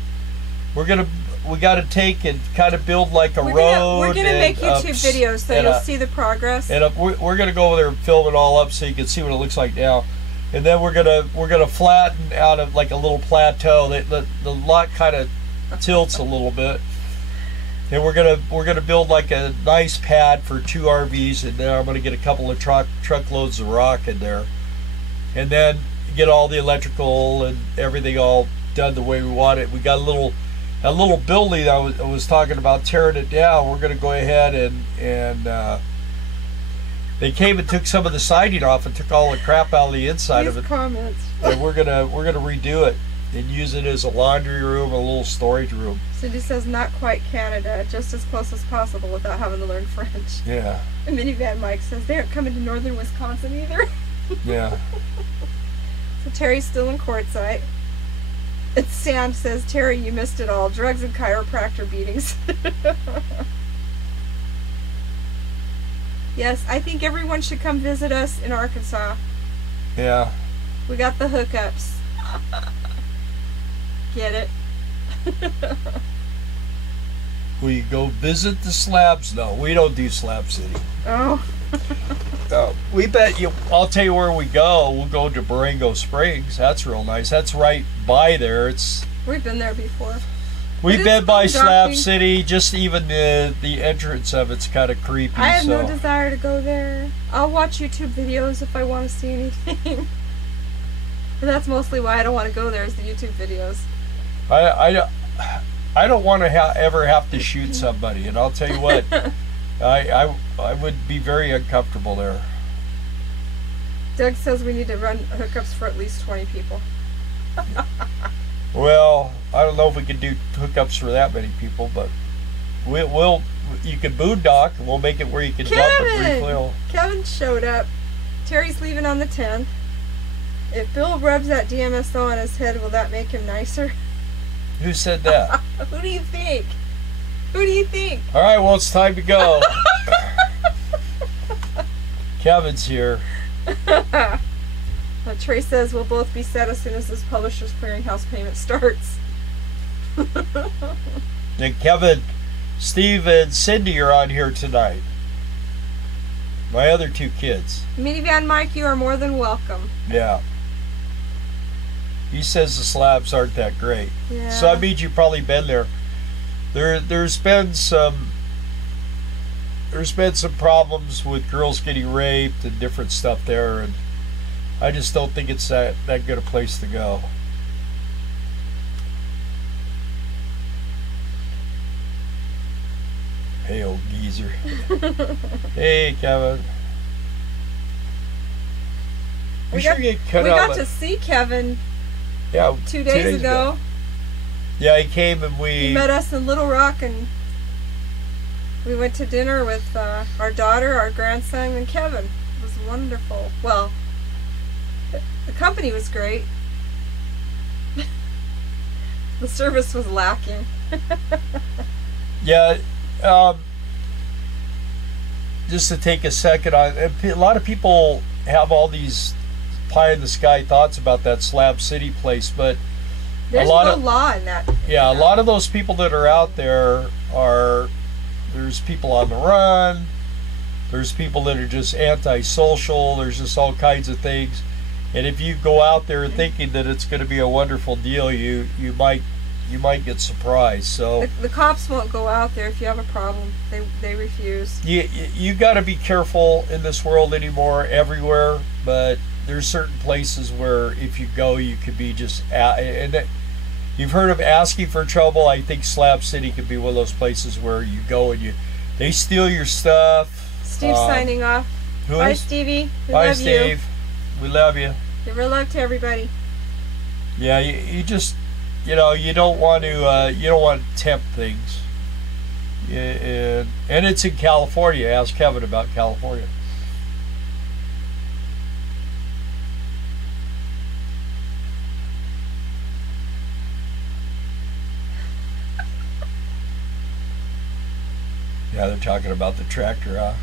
We got to take and kind of build like a road. We're gonna make YouTube videos so you'll see the progress. And we're gonna go over there and film it all up so you can see what it looks like now. And then we're gonna flatten out of like a little plateau. The lot kind of tilts a little bit. And we're gonna build like a nice pad for 2 RVs, and then I'm gonna get a couple of truckloads of rock in there, and then get all the electrical and everything all done the way we want it. We got a little building I was talking about tearing it down. We're gonna go ahead and they came and took some of the siding off and took all the crap out of the inside of it. Comments. And we're gonna redo it and use it as a laundry room, a little storage room. Cindy says not quite Canada, just as close as possible without having to learn French. Yeah. And Minivan Mike says they aren't coming to northern Wisconsin either. Yeah. So Terry's still in Quartzsite. And Sam says, Terry, you missed it all. Drugs and chiropractor beatings. Yes, I think everyone should come visit us in Arkansas. Yeah. We got the hookups. Get it? We go visit the slabs? No, we don't do Slab City. Oh. We bet you. I'll tell you where we go. We'll go to Barango Springs. That's real nice. That's right by there. We've been there before. We've been by Slab City. Just even the entrance of it's kind of creepy. I have no desire to go there. I'll watch YouTube videos if I want to see anything. But that's mostly why I don't want to go there, is the YouTube videos. I don't want to ever have to shoot somebody, and I'll tell you what, I would be very uncomfortable there. Doug says we need to run hookups for at least 20 people. Well, I don't know if we can do hookups for that many people, but we'll you can boondock, and we'll make it where you can dump and refill. Kevin showed up. Terry's leaving on the 10th. If Bill rubs that Dmso on his head, will that make him nicer? Who said that? Who do you think? Who do you think? All right, well, it's time to go. Kevin's here. Trey says we'll both be set as soon as this Publishers Clearinghouse payment starts. And Kevin, Steve, and Cindy are on here tonight. My other 2 kids. Minivan Mike, you are more than welcome. Yeah. He says the slabs aren't that great. Yeah. So that means you've probably been there. There's been some problems with girls getting raped and different stuff there, and I just don't think it's that good a place to go. Hey, old geezer. Hey, Kevin. We got to see Kevin 2 days ago. Yeah, he came and he met us in Little Rock, and we went to dinner with our daughter, our grandson, and Kevin. It was wonderful. Well, the company was great. The service was lacking. Yeah. Um, just to take a second on, a lot of people have all these pie in the sky thoughts about that Slab City place, but There's a lot no of law in that. yeah, a lot of those people that are out there are, there's people on the run, there's people that are just antisocial, there's just all kinds of things. And if you go out there thinking that it's going to be a wonderful deal, you might get surprised. So The cops won't go out there if you have a problem. They refuse. you got to be careful in this world anymore, everywhere. But there's certain places where if you go, you could be just you've heard of asking for trouble. I think Slab City could be one of those places where you go and they steal your stuff. Steve's signing off. Who Bye, is? Stevie. We Bye, love Steve. We love you. Give real love to everybody. Yeah, you just, you don't want to tempt things. Yeah, and it's in California. Ask Kevin about California. Yeah, they're talking about the tractor, huh?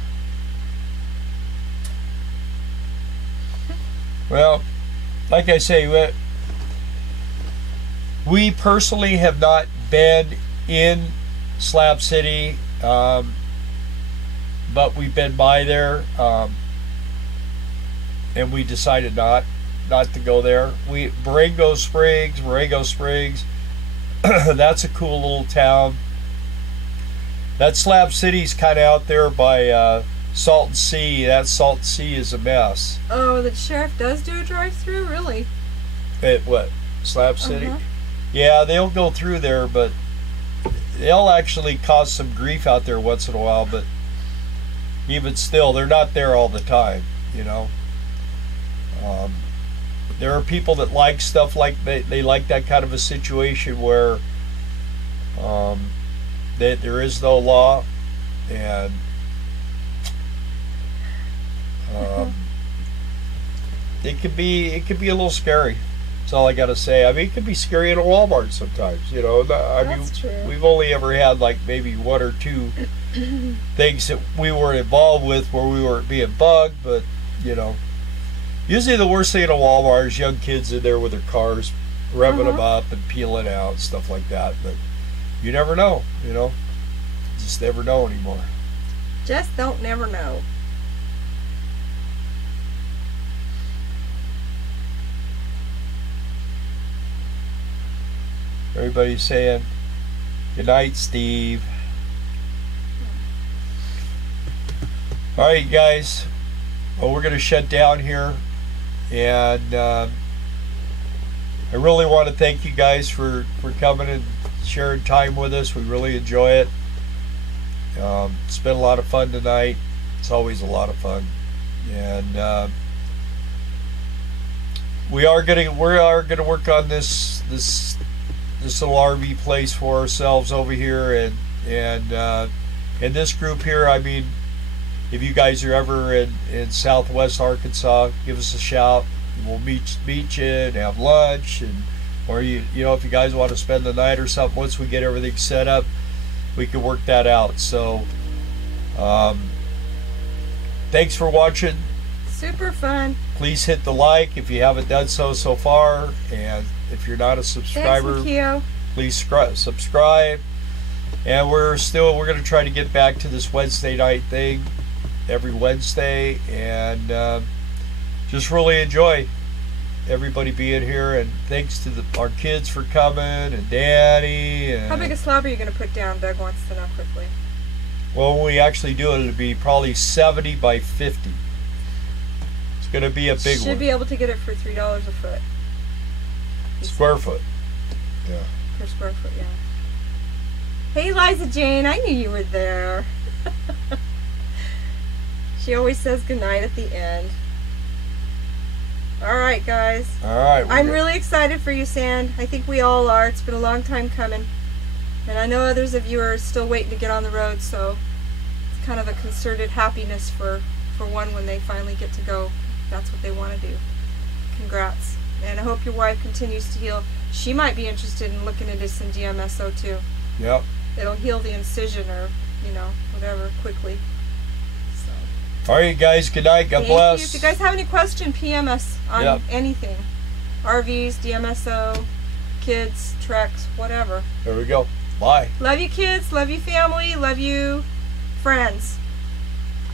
Well, like I say, we personally have not been in Slab City, but we've been by there, and we decided not to go there. Borrego Springs, that's a cool little town. That Slab City's kind of out there by Salton Sea. That Salton Sea is a mess. Oh, the sheriff does do a drive-through? Really? At what? Slab City? Uh-huh. Yeah, they'll go through there, but they'll actually cause some grief out there once in a while, but even still, they're not there all the time, There are people that like stuff like they like that kind of a situation where there is no law, and it could be a little scary. That's all I gotta say. I mean, it could be scary in a Walmart sometimes. That's true. We've only ever had like maybe one or two things that we were involved with where we were being bugged, but usually the worst thing in a Walmart is young kids in there with their cars, revving them up and peeling out, stuff like that. But you never know, just never know anymore. Just don't never know. Everybody's saying, good night, Steve. All right, guys. Well, we're going to shut down here. And I really want to thank you guys for coming and sharing time with us. We really enjoy it. It's been a lot of fun tonight. It's always a lot of fun. And we are going to work on this little RV place for ourselves over here, and this group here. I mean, if you guys are ever in Southwest Arkansas, give us a shout. We'll meet you and have lunch, or if you guys want to spend the night or something, once we get everything set up, we can work that out. So, thanks for watching. Super fun. Please hit the like if you haven't done so far, and if you're not a subscriber, thanks, please subscribe. And we're going to try to get back to this Wednesday night thing every Wednesday, and just really enjoy everybody being here. And thanks to our kids for coming, and Danny. And how big a slab are you going to put down? Doug wants to know quickly. Well, when we actually do it, it'll be probably 70 by 50. It's going to be a big one. Should be able to get it for $3 a foot. Square foot. Yeah. Per square foot, yeah. Hey, Liza Jane, I knew you were there. She always says goodnight at the end. All right, guys. All right. I'm really excited for you, Sand. I think we all are. It's been a long time coming. And I know others of you are still waiting to get on the road, so it's kind of a concerted happiness for one when they finally get to go. That's what they want to do. Congrats. And I hope your wife continues to heal. She might be interested in looking into some Dmso too. Yep. it'll heal the incision or, you know, whatever quickly. So. All right, guys. Good night. God bless. You. If you guys have any question, PM us on anything. RVs, Dmso, kids, treks, whatever. There we go. Bye. Love you, kids. Love you, family. Love you, friends.